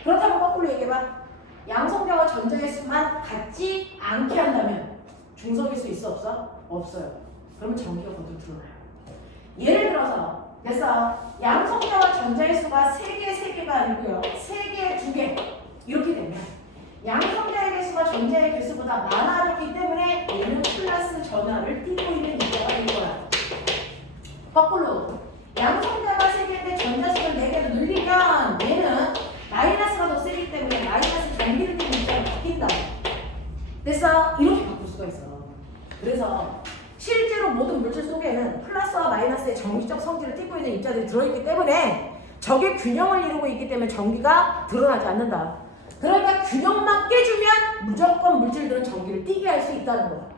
그렇다고 거꾸로 얘기해봐. 양성자와 전자의 수만 같지 않게 한다면 중성일 수 있어 없어? 없어요. 그러면 전기가 먼저 드러나요. 예를 들어서 그래서 양성자와 전자의 수가 3개가 아니고요. 3개, 2개 이렇게 되면 양성자의 개수가 전자의 개수보다 많아졌기 때문에 얘는 플러스 전하를 띠고 있는 입자가 된 거야. 거꾸로 양성자가 3개인데 전자수를 4개로 늘리면 얘는 마이너스가 더 세기 때문에 마이너스 전기를 띠는 입자가 바뀐다. 그래서 이렇게 바꿀 수가 있어. 그래서 실제로 모든 물질 속에는 플러스와 마이너스의 전기적 성질을 띠고 있는 입자들이 들어있기 때문에 적의 균형을 이루고 있기 때문에 전기가 드러나지 않는다. 그러니까 균형만 깨주면 무조건 물질들은 전기를 띠게 할 수 있다는 거야.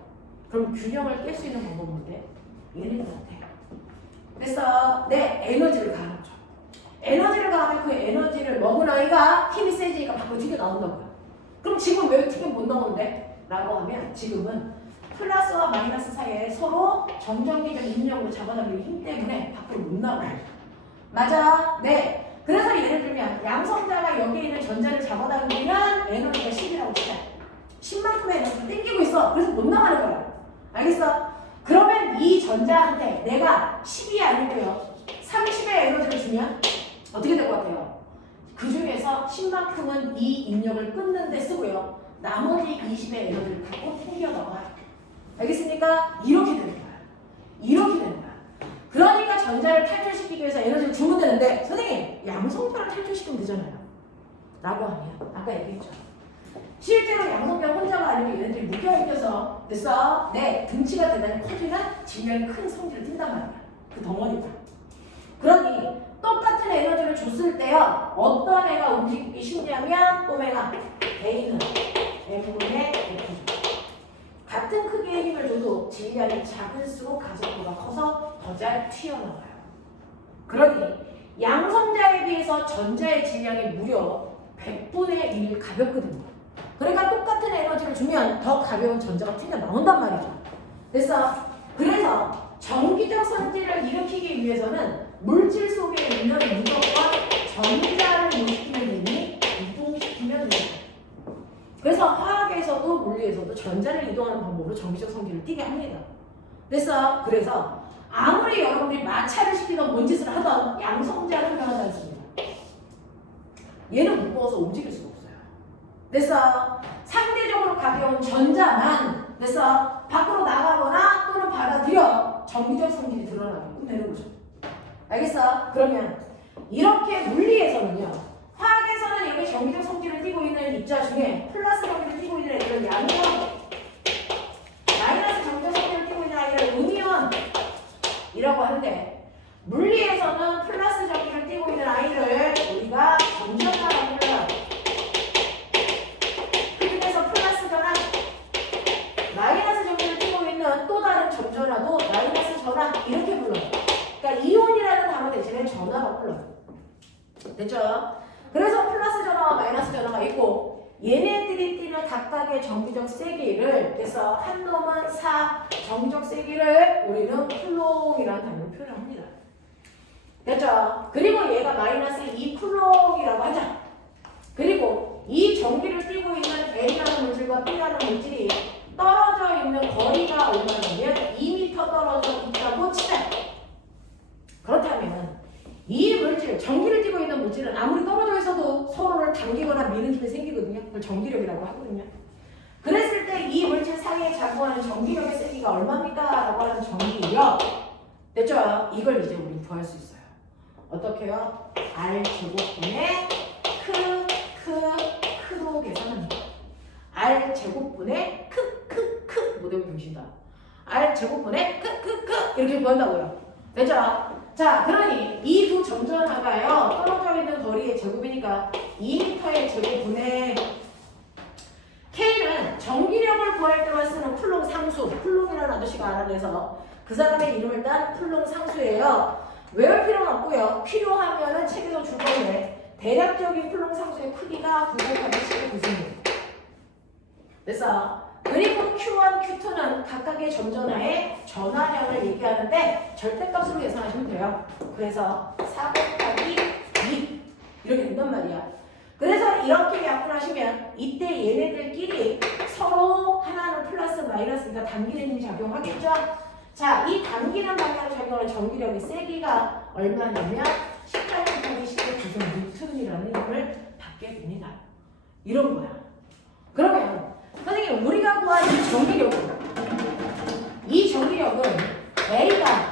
그럼 균형을 깰 수 있는 방법은 뭔데? 얘는 같아. 그래서 내 에너지를 가하죠. 에너지를 가하면 그 에너지를 먹은 아이가 힘이 세지니까 밖으로 튀겨 나온다고요. 그럼 지금 왜 튀겨 못 나오는데? 라고 하면 지금은 플러스와 마이너스 사이에 서로 정전기적 인력으로 잡아당기는 힘 때문에 밖으로 못 나가요. 맞아? 네. 그래서 예를 들면 양성자가 여기에 있는 전자를 잡아당기는 에너지가 10이라고 치자. 10만큼의 에너지를 땡기고 있어. 그래서 못 나가는 거야. 알겠어? 그러면 이 전자한테 내가 10이 아니고요 30의 에너지를 주면 어떻게 될 것 같아요? 그 중에서 10만큼은 이 인력을 끊는 데 쓰고요. 나머지 20의 에너지를 갖고 튕겨 나와요. 알겠습니까? 이렇게 되는 거야. 이렇게 되는 거야. 그러니까 전자를 탈출시키기 위해서 에너지를 주면 되는데 선생님 양성자를 탈출시키면 되잖아요. 라고 하면 아까 얘기했죠. 실제로 양성자 혼자가 아니면 얘네들이 묶여있어서 그래서 내 등치가 대단히 커지는 질량이 큰 성질을 띈단 말이야. 그 덩어리가. 그러니 똑같은 에너지를 줬을 때요. 어떤 애가 움직이기 쉽냐면 꼬맹아 A는 M분의 F. 같은 크기의 힘을 줘도 질량이 작을수록 가속도가 커서 더 잘 튀어나와요. 그러니 양성자에 비해서 전자의 질량이 무려 100분의 1 가볍거든요. 그러니까 똑같은 에너지를 주면 더 가벼운 전자가 튀어나온단 말이죠. 그래서 전기적 성질을 일으키기 위해서는 물질 속에 있는 무조건 전자를 일으키면 되니 이동시키면 돼요. 그래서 화학에서도 물리에서도 전자를 이동하는 방법으로 전기적 성질을 띠게 합니다. 그래서 아무리 여러분들이 마찰을 시키던 뭔 짓을 하던 양성자는 변하지 않습니다. 얘는 무거워서 움직일 수가 없어요. 상대적으로 가벼운 전자만 밖으로 나가거나 또는 받아들여 전기적 성질이 드러나게끔 되는 거죠. 알겠어? 그러면 이렇게 물리에서는요. 화학에서는 여기 전기적 성질을 띠고 있는 입자 중에 플러스 전기를 띠고 있는 애들은 양이온, 마이너스 전기적 성질을 띠고 있는 아이를 음이온이라고 하는데 물리에서는 플러스 전기를 띠고 있는 아이를 우리가 전전자라고 불러요. 그 중에서 플러스 전화, 마이너스 전기를 띠고 있는 또 다른 전전화도 마이너스 전화 이렇게 불러요. 그러니까 이온이라는 단어 대신에 전화라고 불러요. 됐죠? 그래서 플러스 전화와 마이너스 전화가 있고 얘네들이 띠는 각각의 전기적 세기를 그래서 한 놈은 4 전기적 세기를 우리는 쿨롱이라는 단어로 표현합니다. 됐죠? 그리고 얘가 마이너스 2 쿨롱이라고 하자. 그리고 이 전기를 띠고 있는 A라는 물질과 B라는 물질이 있는 거리가 얼마냐면 2m 떨어져 있다고 치자. 그렇다면 이 물질, 전기를 띠고 있는 물질은 아무리 떨어져 있어도 서로를 당기거나 미는 힘이 생기거든요. 그걸 전기력이라고 하거든요. 그랬을 때 이 물질 사이에 작용하는 전기력의 세기가 얼마입니까? 라고 하는 전기력. 됐죠? 이걸 이제 우리 구할 수 있어요. 어떻게요? R 제곱분의 크로 계산합니다. R 제곱분의 크 모델 분식이다. R 제곱분의 크 이렇게 구한다고요. 됐죠? 자, 그러니 이 두 점전하가요 떨어져 있는 거리의 제곱이니까 2m의 제곱분의 K는 전기력을 구할 때만 쓰는 쿨롱 상수, 쿨롱이라는 아저씨가 알아내서 그 사람의 이름을 딴 쿨롱 상수예요. 외울 필요는 없고요. 필요하면은 책에서 줄 건데 대략적인 쿨롱 상수의 크기가 9 곱하기 10의 9승입니다. 됐어? 그리고 Q1, Q2는 각각의 점전하의 전하량을 얘기하는데 절대값으로 계산하시면 돼요. 그래서 4 곱하기 2 이렇게 된단 말이야. 그래서 이렇게 약분하시면 이때 얘네들끼리 서로 하나는 플러스 마이너스니까 당기는 힘이 작용하겠죠? 자, 이 당기는 방향으로 작용하는 전기력의 세기가 얼마냐면 18 곱하기 10의 9승 뉴턴이라는 힘을 받게 됩니다. 이런 거야. 그러면 선생님 우리가 구한 이 전기력은 A가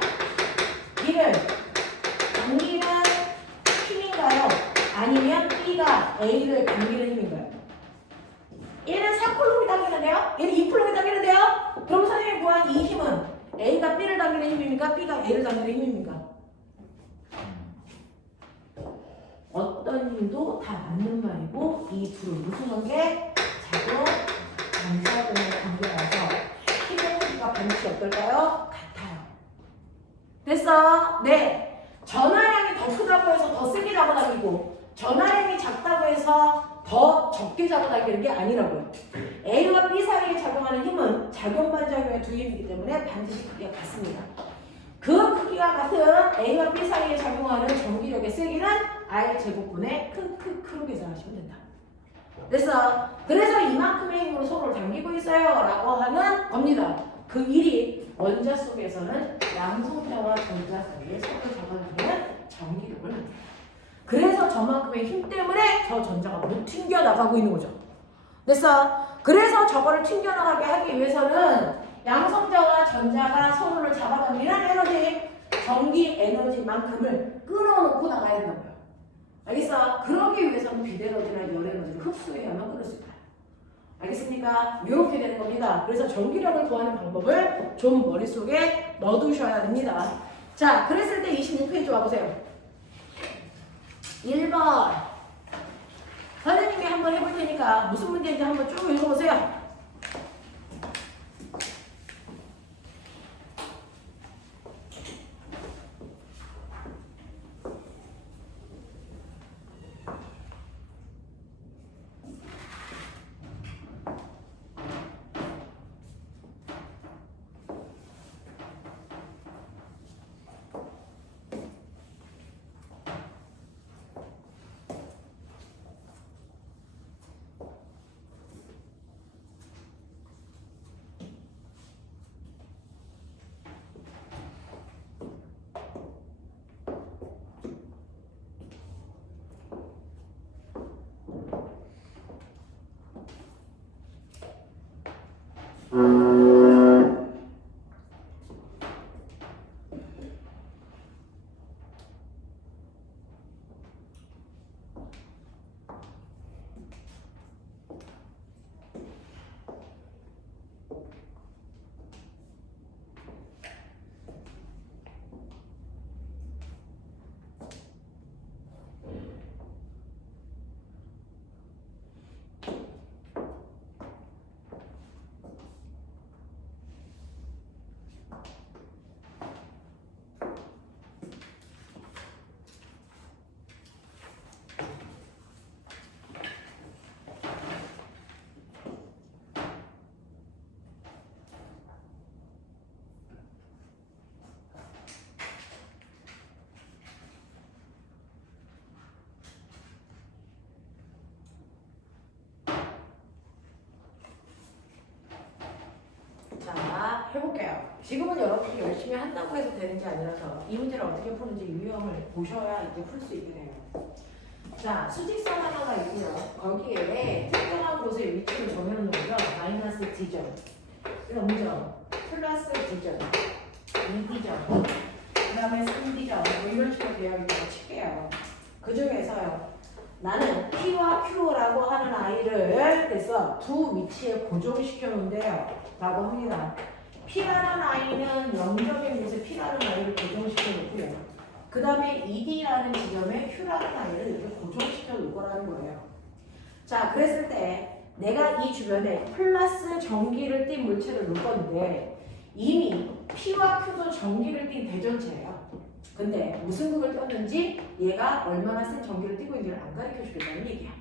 B를 당기는 힘인가요? 아니면 B가 A를 당기는 힘인가요? 얘는 4쿨롱이 당기는데요? 얘는 2쿨롱이 당기는데요? 그럼 선생님이 구한 이 힘은 A가 B를 당기는 힘입니까? B가 A를 당기는 힘입니까? 어떤 힘도 다 맞는 말이고 이 둘을 무슨 관계? 작용 반사근의 관계라서 힘의 크기가 반드시 어떨까요? 같아요. 됐어? 네. 전하량이 더 크다고 해서 더 세게 잡아당기고 전하량이 작다고 해서 더 적게 잡아당기는 게 아니라고요. A와 B 사이에 작용하는 힘은 작용 반작용의 두 힘이기 때문에 반드시 크기가 같습니다. 그 크기가 같은 A와 B 사이에 작용하는 전기력의 세기는 R 제곱분의 크로 계산하시면 된다. 됐어? 그래서 이만큼의 힘으로 서로를 당기고 있어요 라고 하는 겁니다. 그 일이 원자 속에서는 양성자와 전자 사이에 서로 잡아당기는 전기력을 만듭니다. 그래서 저만큼의 힘 때문에 저 전자가 못 튕겨나가고 있는 거죠. 됐어? 그래서 저거를 튕겨나가게 하기 위해서는 양성자와 전자가 서로를 잡아당기는 에너지, 전기 에너지만큼을 끊어놓고 나가야 된다고요. 알겠어? 그러기 위해서는 비대에너지나 열에너지를 흡수해야만 끊을 수 있다. 알겠습니까? 이렇게 되는 겁니다. 그래서 전기력을 구하는 방법을 좀 머릿속에 넣어두셔야 됩니다. 자, 그랬을 때 26페이지 와보세요. 1번 선생님이 한번 해볼 테니까 무슨 문제인지 한번 쭉 읽어보세요. 해볼게요. 지금은 여러분이 열심히 한다고 해서 되는 게 아니라서 이 문제를 어떻게 푸는지 유형을 보셔야 이제 풀 수 있게 돼요. 자, 수직선 하나가 있고요. 거기에 특정한 곳에 위치를 정해놓는 거죠. 마이너스 D점, 0점, 플러스 D점, 2D점, 그 다음에 3D점, 뭐 이런 식으로 되어 있는 거 칠게요. 그 중에서요. 나는 P와 Q라고 하는 아이를 그래서 두 위치에 고정시켜 놓은데요. 라고 합니다. P라는 아이는 0점인 곳에 P라는 아이를 고정시켜 놓고요. 그 다음에 ED라는 지점에 Q라는 아이를 이렇게 고정시켜 놓을 거라는 거예요. 자, 그랬을 때 내가 이 주변에 플러스 전기를 띤 물체를 놓을 건데 이미 P와 Q도 전기를 띤 대전체예요. 근데 무슨 극을 떴는지 얘가 얼마나 센 전기를 띠고 있는지를 안 가르쳐 주겠다는 얘기야.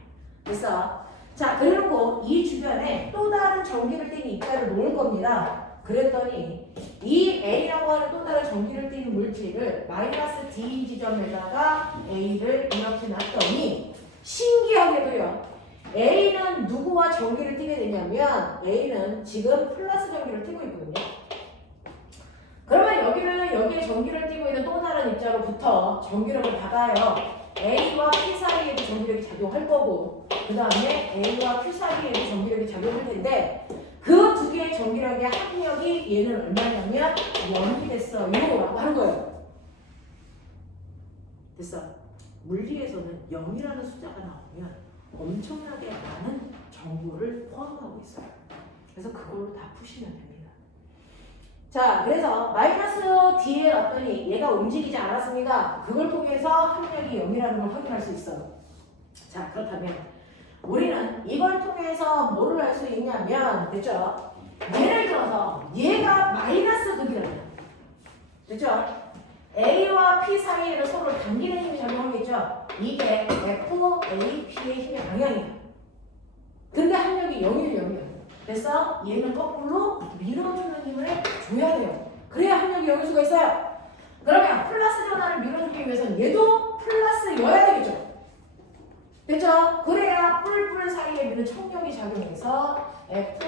그래서 자, 그리고 이 주변에 또 다른 전기를 띤 입자를 놓을 겁니다. 그랬더니 이 A라고 하는 또 다른 전기를 띠는 물질을 마이너스 D 지점에다가 A를 이렇게 놨더니 신기하게도요. A는 누구와 전기를 띠게 되냐면 A는 지금 플러스 전기를 띠고 있거든요. 그러면 여기에 전기를 띠고 있는 또 다른 입자로부터 전기력을 받아요. A와 P 사이에도 전기력이 작용할 거고 그 다음에 A와 Q 사이에도 전기력이 작용할 텐데 그 두 개의 전기력의 합력이 얘는 얼마냐면 0이 됐어요 라고 하는 거예요. 됐어. 물리에서는 0이라는 숫자가 나오면 엄청나게 많은 정보를 포함하고 있어요. 그래서 그걸로 다 푸시면 됩니다. 자, 그래서 마이너스 D에 왔더니 얘가 움직이지 않았습니다. 그걸 통해서 합력이 0이라는 걸 확인할 수 있어요. 자, 그렇다면 우리는 이걸 통해서 뭐를 알 수 있냐면, 됐죠? 예를 들어서 얘가 마이너스 극이라면, 됐죠? A와 P 사이에는 서로 당기는 힘이 작용하겠죠? 이게 F, A, P의 힘의 방향이에요. 근데 합력이 0이에요, 0이에요. 그래서 얘는 거꾸로 밀어주는 힘을 줘야 돼요. 그래야 합력이 0일 수가 있어요. 그러면 플러스 전화를 밀어주기 위해서는 얘도 플러스여야 되겠죠? 됐죠? 그래야 뿔뿔 사이에 있는 청력이 작용해서 F,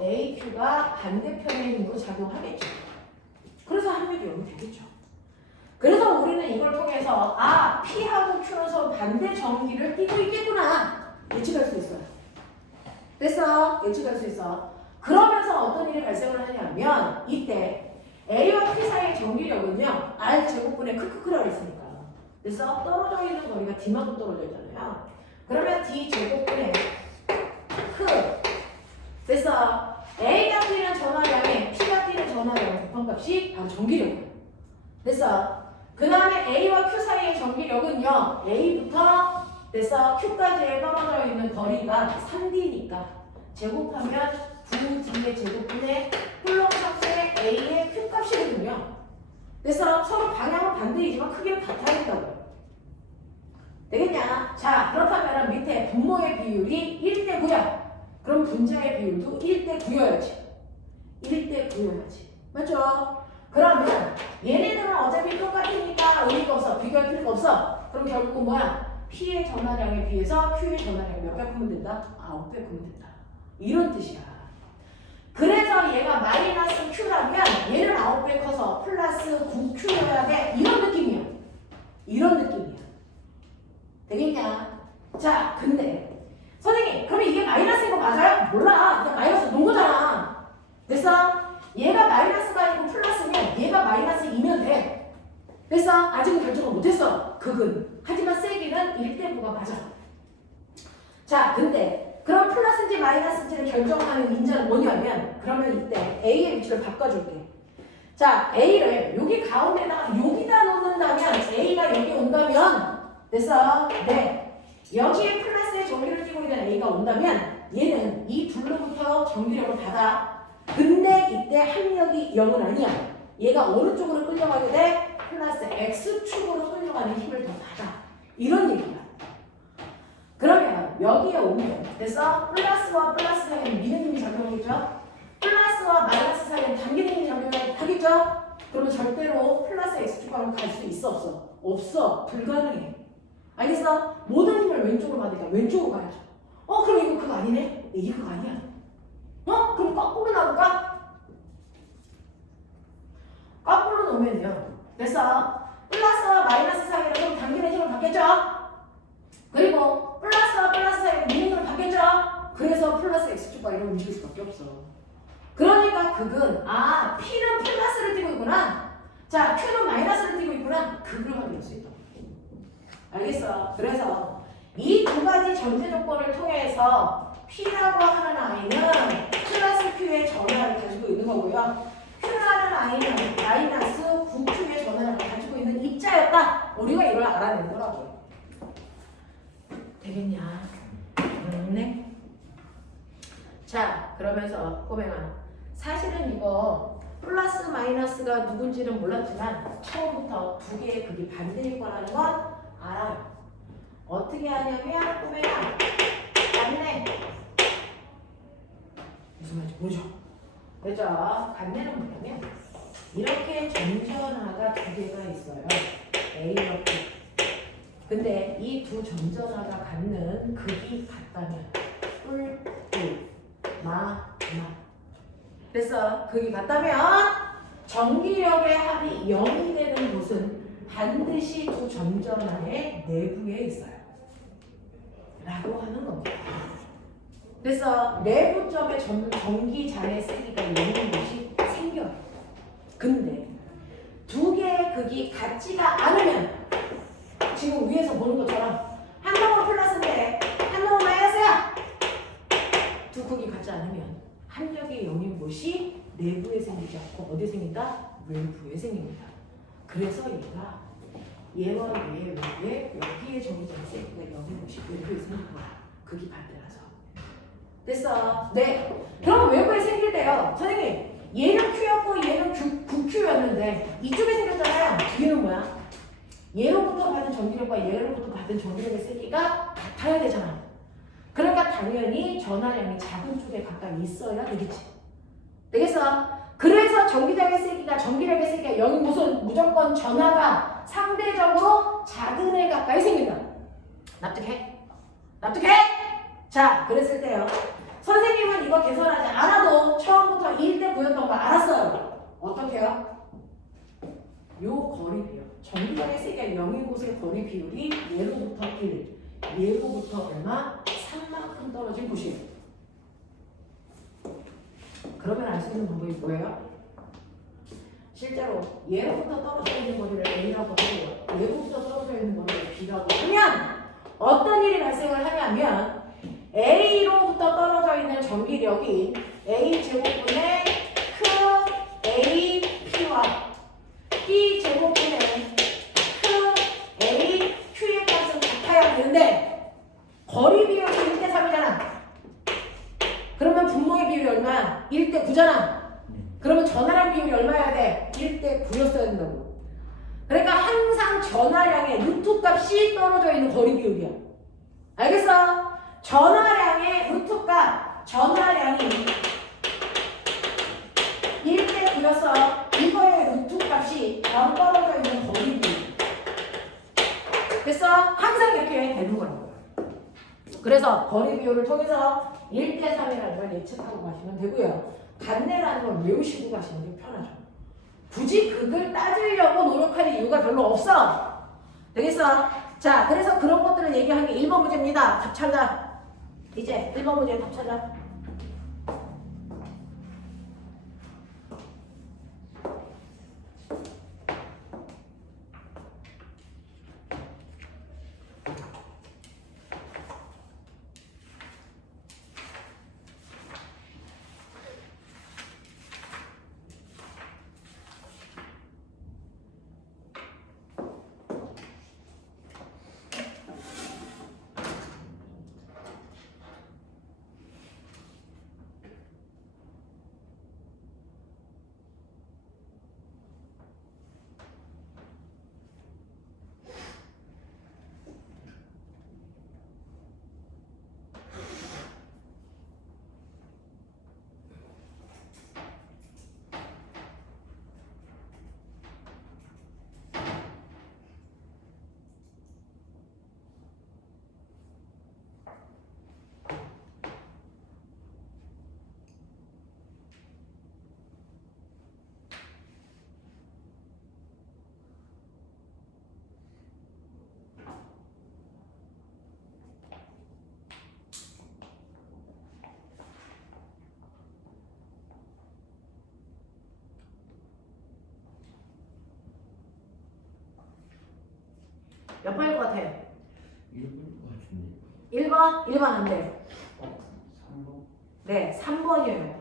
A, Q가 반대편의 힘으로 작용하겠죠. 그래서 합력이 0이 되겠죠. 그래서 우리는 이걸 통해서 아, P하고 Q는 서로 반대 전기를 띠고 있겠구나 예측할 수 있어요. 됐어? 예측할 수 있어. 그러면서 어떤 일이 발생을 하냐면 이때 A와 P 사이의 전기력은요 R 제곱분의 크크크라고 있으니까 그래서 떨어져 있는 거리가 D만큼 떨어져 있잖아요. 그러면 D 제곱분의 크 그래서 A가 뛰는 전화량에 P가 뛰는 전화량 곱한값이 바로 전기력이에요. 됐어? 그 다음에 A와 Q 사이의 전기력은요 A부터 그래서 Q까지 떨어져 있는 거리가 3D니까 제곱하면 9D의 제곱분의 쿨롱 값의 A의 Q값이거든요. 그래서 서로 방향은 반대이지만 크기는 같아야 된다고요. 되겠냐? 자, 그렇다면 밑에 분모의 비율이 1대 9야. 그럼 분자의 비율도 1대 9여야지. 1대 9여야지. 맞죠? 그러면 얘네들은 어차피 똑같으니까 의미가 없어. 비교할 필요가 없어. 그럼 결국은 뭐야? P의 전화량에 비해서 Q의 전화량이 몇 배 크면 된다? 9배 크면 된다. 이런 뜻이야. 그래서 얘가 마이너스 Q라면 얘는 9배 커서 플러스 9Q여야 돼. 이런 느낌이야. 이런 느낌이야. 되겠냐? 자, 근데 선생님, 그러면 이게 마이너스인 거 맞아요? 몰라. 그냥 마이너스 놓은 거잖아. 됐어? 얘가 마이너스가 아니고 플러스면 얘가 마이너스 2면 돼. 됐어? 아직은 결정을 못했어. 극은. 하지만 세기는 1대 9가 맞아. 자, 근데 그럼 플러스인지 마이너스인지를 결정하는 인자는 뭐냐면 그러면 이때 A의 위치를 바꿔줄게. 자, A를 여기 가운데다가 여기다 놓는다면 A가 여기 온다면 됐어? 네. 여기에 플러스의 전기를 띠고 있는 A가 온다면 얘는 이 둘로부터 전기력을 받아. 근데 이때 합력이 0은 아니야. 얘가 어느 쪽으로 끌려가게 돼? 플러스 X축으로 끌려가는 힘을 더 받아. 이런 얘기야. 그러면 여기에 오면 그래서 플러스와 플러스 사이에는 미는 힘이 작용하겠죠? 플러스와 마이너스 사이에는 당기는 힘이 작용하겠죠? 그러면 절대로 플러스 X축으로 갈 수 있어 없어? 없어. 불가능해. 알겠어? 모든 힘을 왼쪽으로 받으니까 왼쪽으로 가야죠. 그럼 이거 그거 아니네? 이거 그거 아니야. 그럼 거꾸로 나올까? 됐어? 플러스와 마이너스 사이로 그럼 당기는 힘을 받겠죠? 그리고 플러스와 플러스 사이로 미는 힘을 받겠죠? 그래서 플러스 x축과 이런 움직일 수밖에 없어. 그러니까 극은 P는 플러스를 띄고 있구나. 자, Q는 마이너스를 띄고 있구나. 극을 확인할 수 있다. 알겠어? 그래서 이 두 가지 전제 조건을 통해서 P라고 하는 아이는 플러스 Q의 전화를 가지고 있는 거고요. Q라는 아이는 마이너스 9Q의 전화를 가지고 있는 입자였다. 우리가 이걸 알아낸 거라고요. 되겠냐? 네. 자, 그러면서 꼬맹아, 사실은 이거 플러스 마이너스가 누군지는 몰랐지만 처음부터 두 개의 극이 반대일 거라는 건 알아요. 어떻게 하냐면 꼬맹아, 간내 무슨 말인지 모르죠? 그죠? 간내는 뭐냐면 이렇게 점전하가 두 개가 있어요. A 이렇게. 근데 이 두 점전하가 갖는 극이 같다면 뿔, 마. 그래서 극이 같다면 전기력의 합이 0이 되는 곳은 반드시 두 점전하의 내부에 있어요. 라고 하는 겁니다. 그래서 내부점의 전기장의 세기가 0인 곳이 생겨요. 근데 두 개의 극이 같지가 않으면 지금 위에서 보는 것처럼 한 놈은 플러스인데 한 놈은 마이너스야. 두 극이 같지 않으면 합력이 0인 곳이 내부에 생기지 않고 어디에 생긴다? 외부에 생깁니다. 그래서 얘가 얘와 얘의 외부에 여기에 전기장의 세기가 0인 곳이 외부에 생긴 거야. 극이 반대라서. 됐어? 네. 그럼 외부에 생길 때요. 선생님, 얘는 Q였고 얘는 9Q였는데 이쪽에 생겼잖아요. 뒤에는 뭐야? 얘로부터 받은 전기력과 얘로부터 받은 전기력의 세기가 같아야 되잖아. 그러니까 당연히 전하량이 작은 쪽에 가까이 있어야 되겠지. 되겠어? 그래서 전기장의 세기가 전기력의 세기가 0인 곳은 무조건 전하가 상대적으로 작은 애 가까이 생긴다. 납득해? 납득해? 자, 그랬을 때요. 선생님은 이거 계산하지 않아도 처음부터 1대 9였던 거 알았어요. 어떻게요? 요 거리 비율. 전기장의 세기가 0인 곳의 거리 비율이 얘로부터 1, 얘로부터 얼마? 3만큼 떨어진 곳이에요. 그러면 알 수 있는 방법이 뭐예요? 실제로 얘로부터 떨어져 있는 거리를 A라고 하고 얘로부터 떨어져 있는 거리를 B라고 하면 어떤 일이 발생을 하냐면 A로부터 떨어져 있는 전기력이 A 제곱분의 크 A P와 B 제곱분의 크 A Q의 값은 같아야 되는데 거리 비율이 1대 3이잖아. 그러면 분모의 비율이 얼마야? 1대 9잖아. 그러면 전하량 비율이 얼마여야 돼? 1대 9였어야 된다고. 그러니까 항상 전하량의 루트 값이 떨어져 있는 거리 비율이야. 알겠어? 전하량의 루트 값, 전하량이 1대 9였어. 이거의 루트 값이 0 떨어져 있는 거리 비율. 됐어? 항상 이렇게 되는 거라고요. 그래서 거리 비율을 통해서 1대 3이라는 걸 예측하고 가시면 되고요. 간내라는 걸 외우시고 가시는 게 편하죠. 굳이 극을 따지려고 노력할 이유가 별로 없어. 되겠어? 자, 그래서 그런 것들을 얘기한 게 1번 문제입니다. 답 찾아. 이제 1번 문제 답 찾아. 몇 번일 것 같아? 1번 같은데. 1번? 1번 안 돼. 3번? 네, 3번이에요.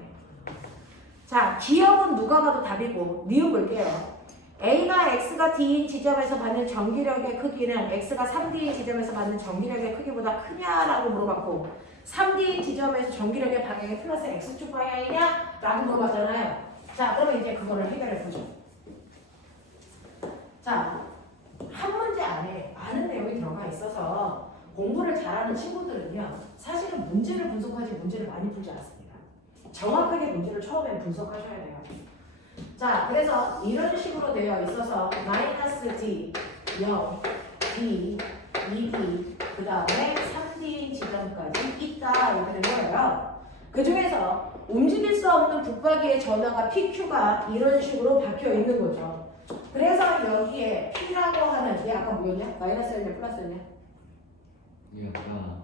자, 기억은 누가 봐도 답이고 니은 볼게요. A가 X가 D인 지점에서 받는 전기력의 크기는 X가 3D인 지점에서 받는 전기력의 크기보다 크냐라고 물어봤고 3D인 지점에서 전기력의 방향이 플러스 X축 방향이냐? 라고 물어봤잖아요. 자, 그러면 이제 그거를 해결해 보죠. 자, 한 문제 안에 많은 내용이 들어가 있어서 공부를 잘하는 친구들은요 사실은 문제를 분석하지 문제를 많이 풀지 않습니다. 정확하게 문제를 처음에 분석하셔야 돼요. 자, 그래서 이런 식으로 되어 있어서 마이너스 D, 0, D, 2D, 그 다음에 3D 지점까지 있다 이렇게 된 거예요. 그 중에서 움직일 수 없는 붙박이의 전화가 PQ가 이런 식으로 박혀 있는 거죠. 그래서 여기에 P라고 하는 얘 아까 뭐였냐? 마이너스였냐? 플러스였냐? 약간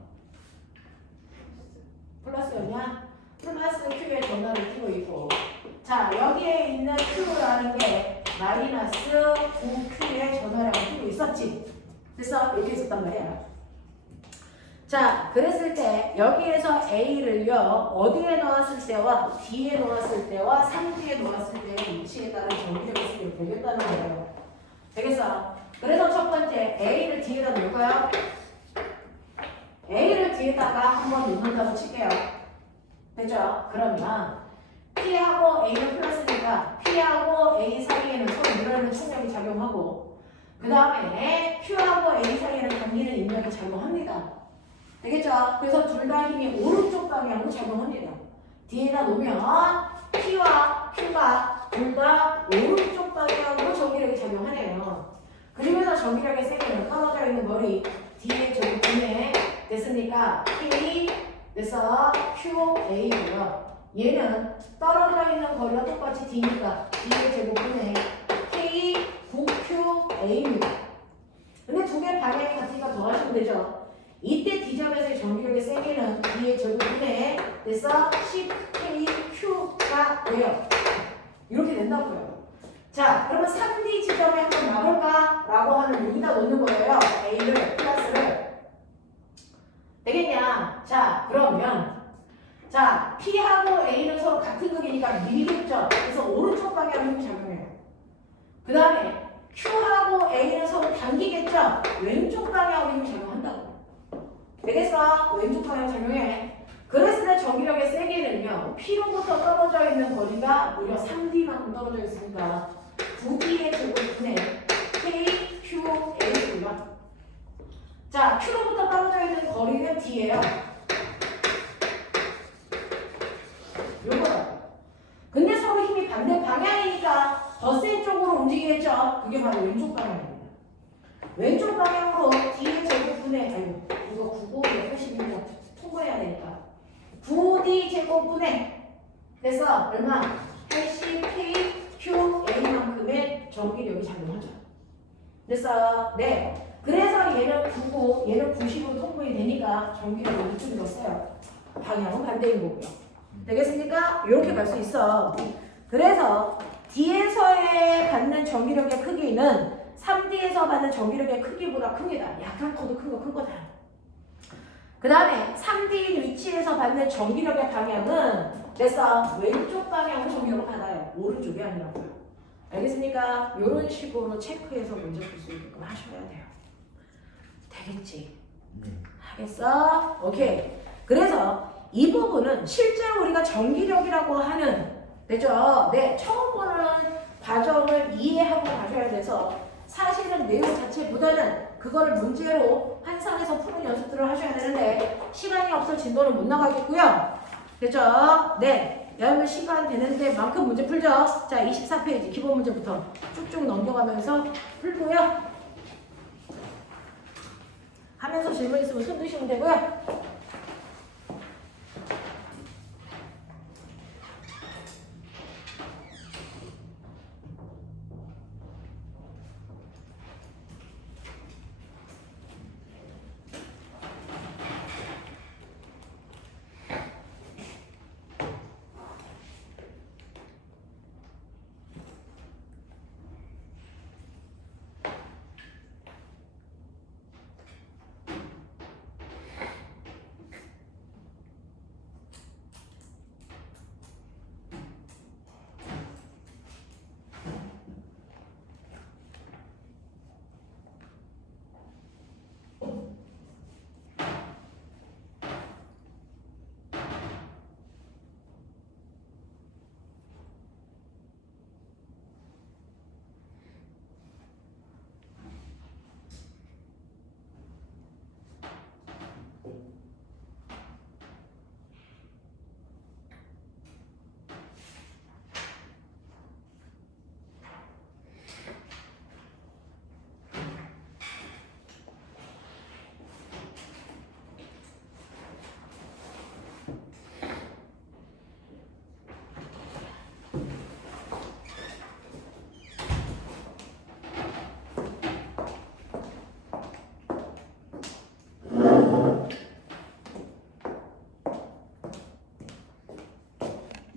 플러스였냐? 플러스 Q의 전화를 띄고 있고 자 여기에 있는 Q라는 게 마이너스 9Q의 전화량을 띄고 있었지. 그래서 여기 있었단 말이야. 자 그랬을 때 여기에서 A를요 어디에 넣었을 때와 D에 넣었을 때와 3D에 넣었을 때의 위치에 따른 전기력을 쓰게 되겠다는 거예요. 되겠어? 그래서 첫 번째 A를 D에다 놓을까요? A를 뒤에다가 한번 놓는다고 칠게요. 됐죠? 그러면 P하고 A는 플러스니까 P하고 A 사이에는 서로 밀어내는 충격이 작용하고 그 다음에 Q하고 A 사이에는 당기는 인력이 작용합니다. 되겠죠? 그래서 둘 다 힘이 오른쪽 방향으로 작용합니다. 뒤에다 놓으면 P와 Q가 둘 다 오른쪽 방향으로 전기력이 작용하네요. 그러면서 전기력의 세계는 떨어져 있는 거리 D의 제곱분의 됐습니까? P 그래서 QA고요. 얘는 떨어져 있는 거리가 똑같이 D니까 D의 제곱분의 K 9QA입니다. 근데 두 개 방향이 같으니까 더하시면 되죠. 이때 D점에서의 전기력의 세기는 D의 제곱분의 그래서 10KQ가 돼요. 이렇게 된다고요. 자, 그러면 3D 지점에 한번 놔볼까? 라고 하는 여기다 놓는 거예요. A를, 플러스를. 되겠냐? 자, 그러면 자, P하고 A는 서로 같은 극이니까 밀겠죠? 그래서 오른쪽 방향으로 힘이 작용해요. 그 다음에 Q하고 A는 서로 당기겠죠? 왼쪽 방향으로 힘이 작용한다고. 되겠어? 왼쪽 방향 작용해. 그랬을 때 전기력의 세기는요, P로부터 떨어져 있는 거리가 무려 3D만큼 떨어져 있으니까 9D의 제곱분의 K, Q, A고요. 자, Q로부터 떨어져 있는 거리는 D예요. 요거다. 근데 서로 힘이 반대 방향이니까 더 센 쪽으로 움직이겠죠? 그게 바로 왼쪽 방향입니다. 왼쪽 방향으로 D의 제곱분의, 아이고, 이거 9, 9, 80이면 통과해야 되니까. 9D 제곱분의, 그래서 얼마? 80K, Q, A만큼의 전기력이 작용하죠. 그래서, 네. 그래서 얘는 9고 얘는 90으로 통분이 되니까 전기력을 이쪽에 넣었어요. 방향은 반대인 거고요. 되겠습니까? 이렇게 갈 수 있어. 그래서 D에서의 받는 전기력의 크기는 3D에서 받는 전기력의 크기보다 큽니다. 약간 커도 큰 거 큰 거다. 그 다음에 3D 위치에서 받는 전기력의 방향은 그래서 왼쪽 방향으로 전기력을 받아요. 오른쪽이 아니라고요. 알겠습니까? 이런 식으로 체크해서 문제 풀 수 있게끔 하셔야 돼요. 되겠지? 네. 하겠어? 오케이. 그래서 이 부분은 실제로 우리가 전기력이라고 하는, 되죠? 네, 처음 보는 과정을 이해하고 가셔야 돼서 사실은 내용 자체보다는 그거를 문제로 환상해서 푸는 연습들을 하셔야 되는데 시간이 없어 진도는 못 나가겠고요. 됐죠? 네. 여러분 시간 되는데 만큼 문제 풀죠? 자, 24페이지 기본 문제부터 쭉쭉 넘겨가면서 풀고요. 하면서 질문 있으면 손 드시면 되고요.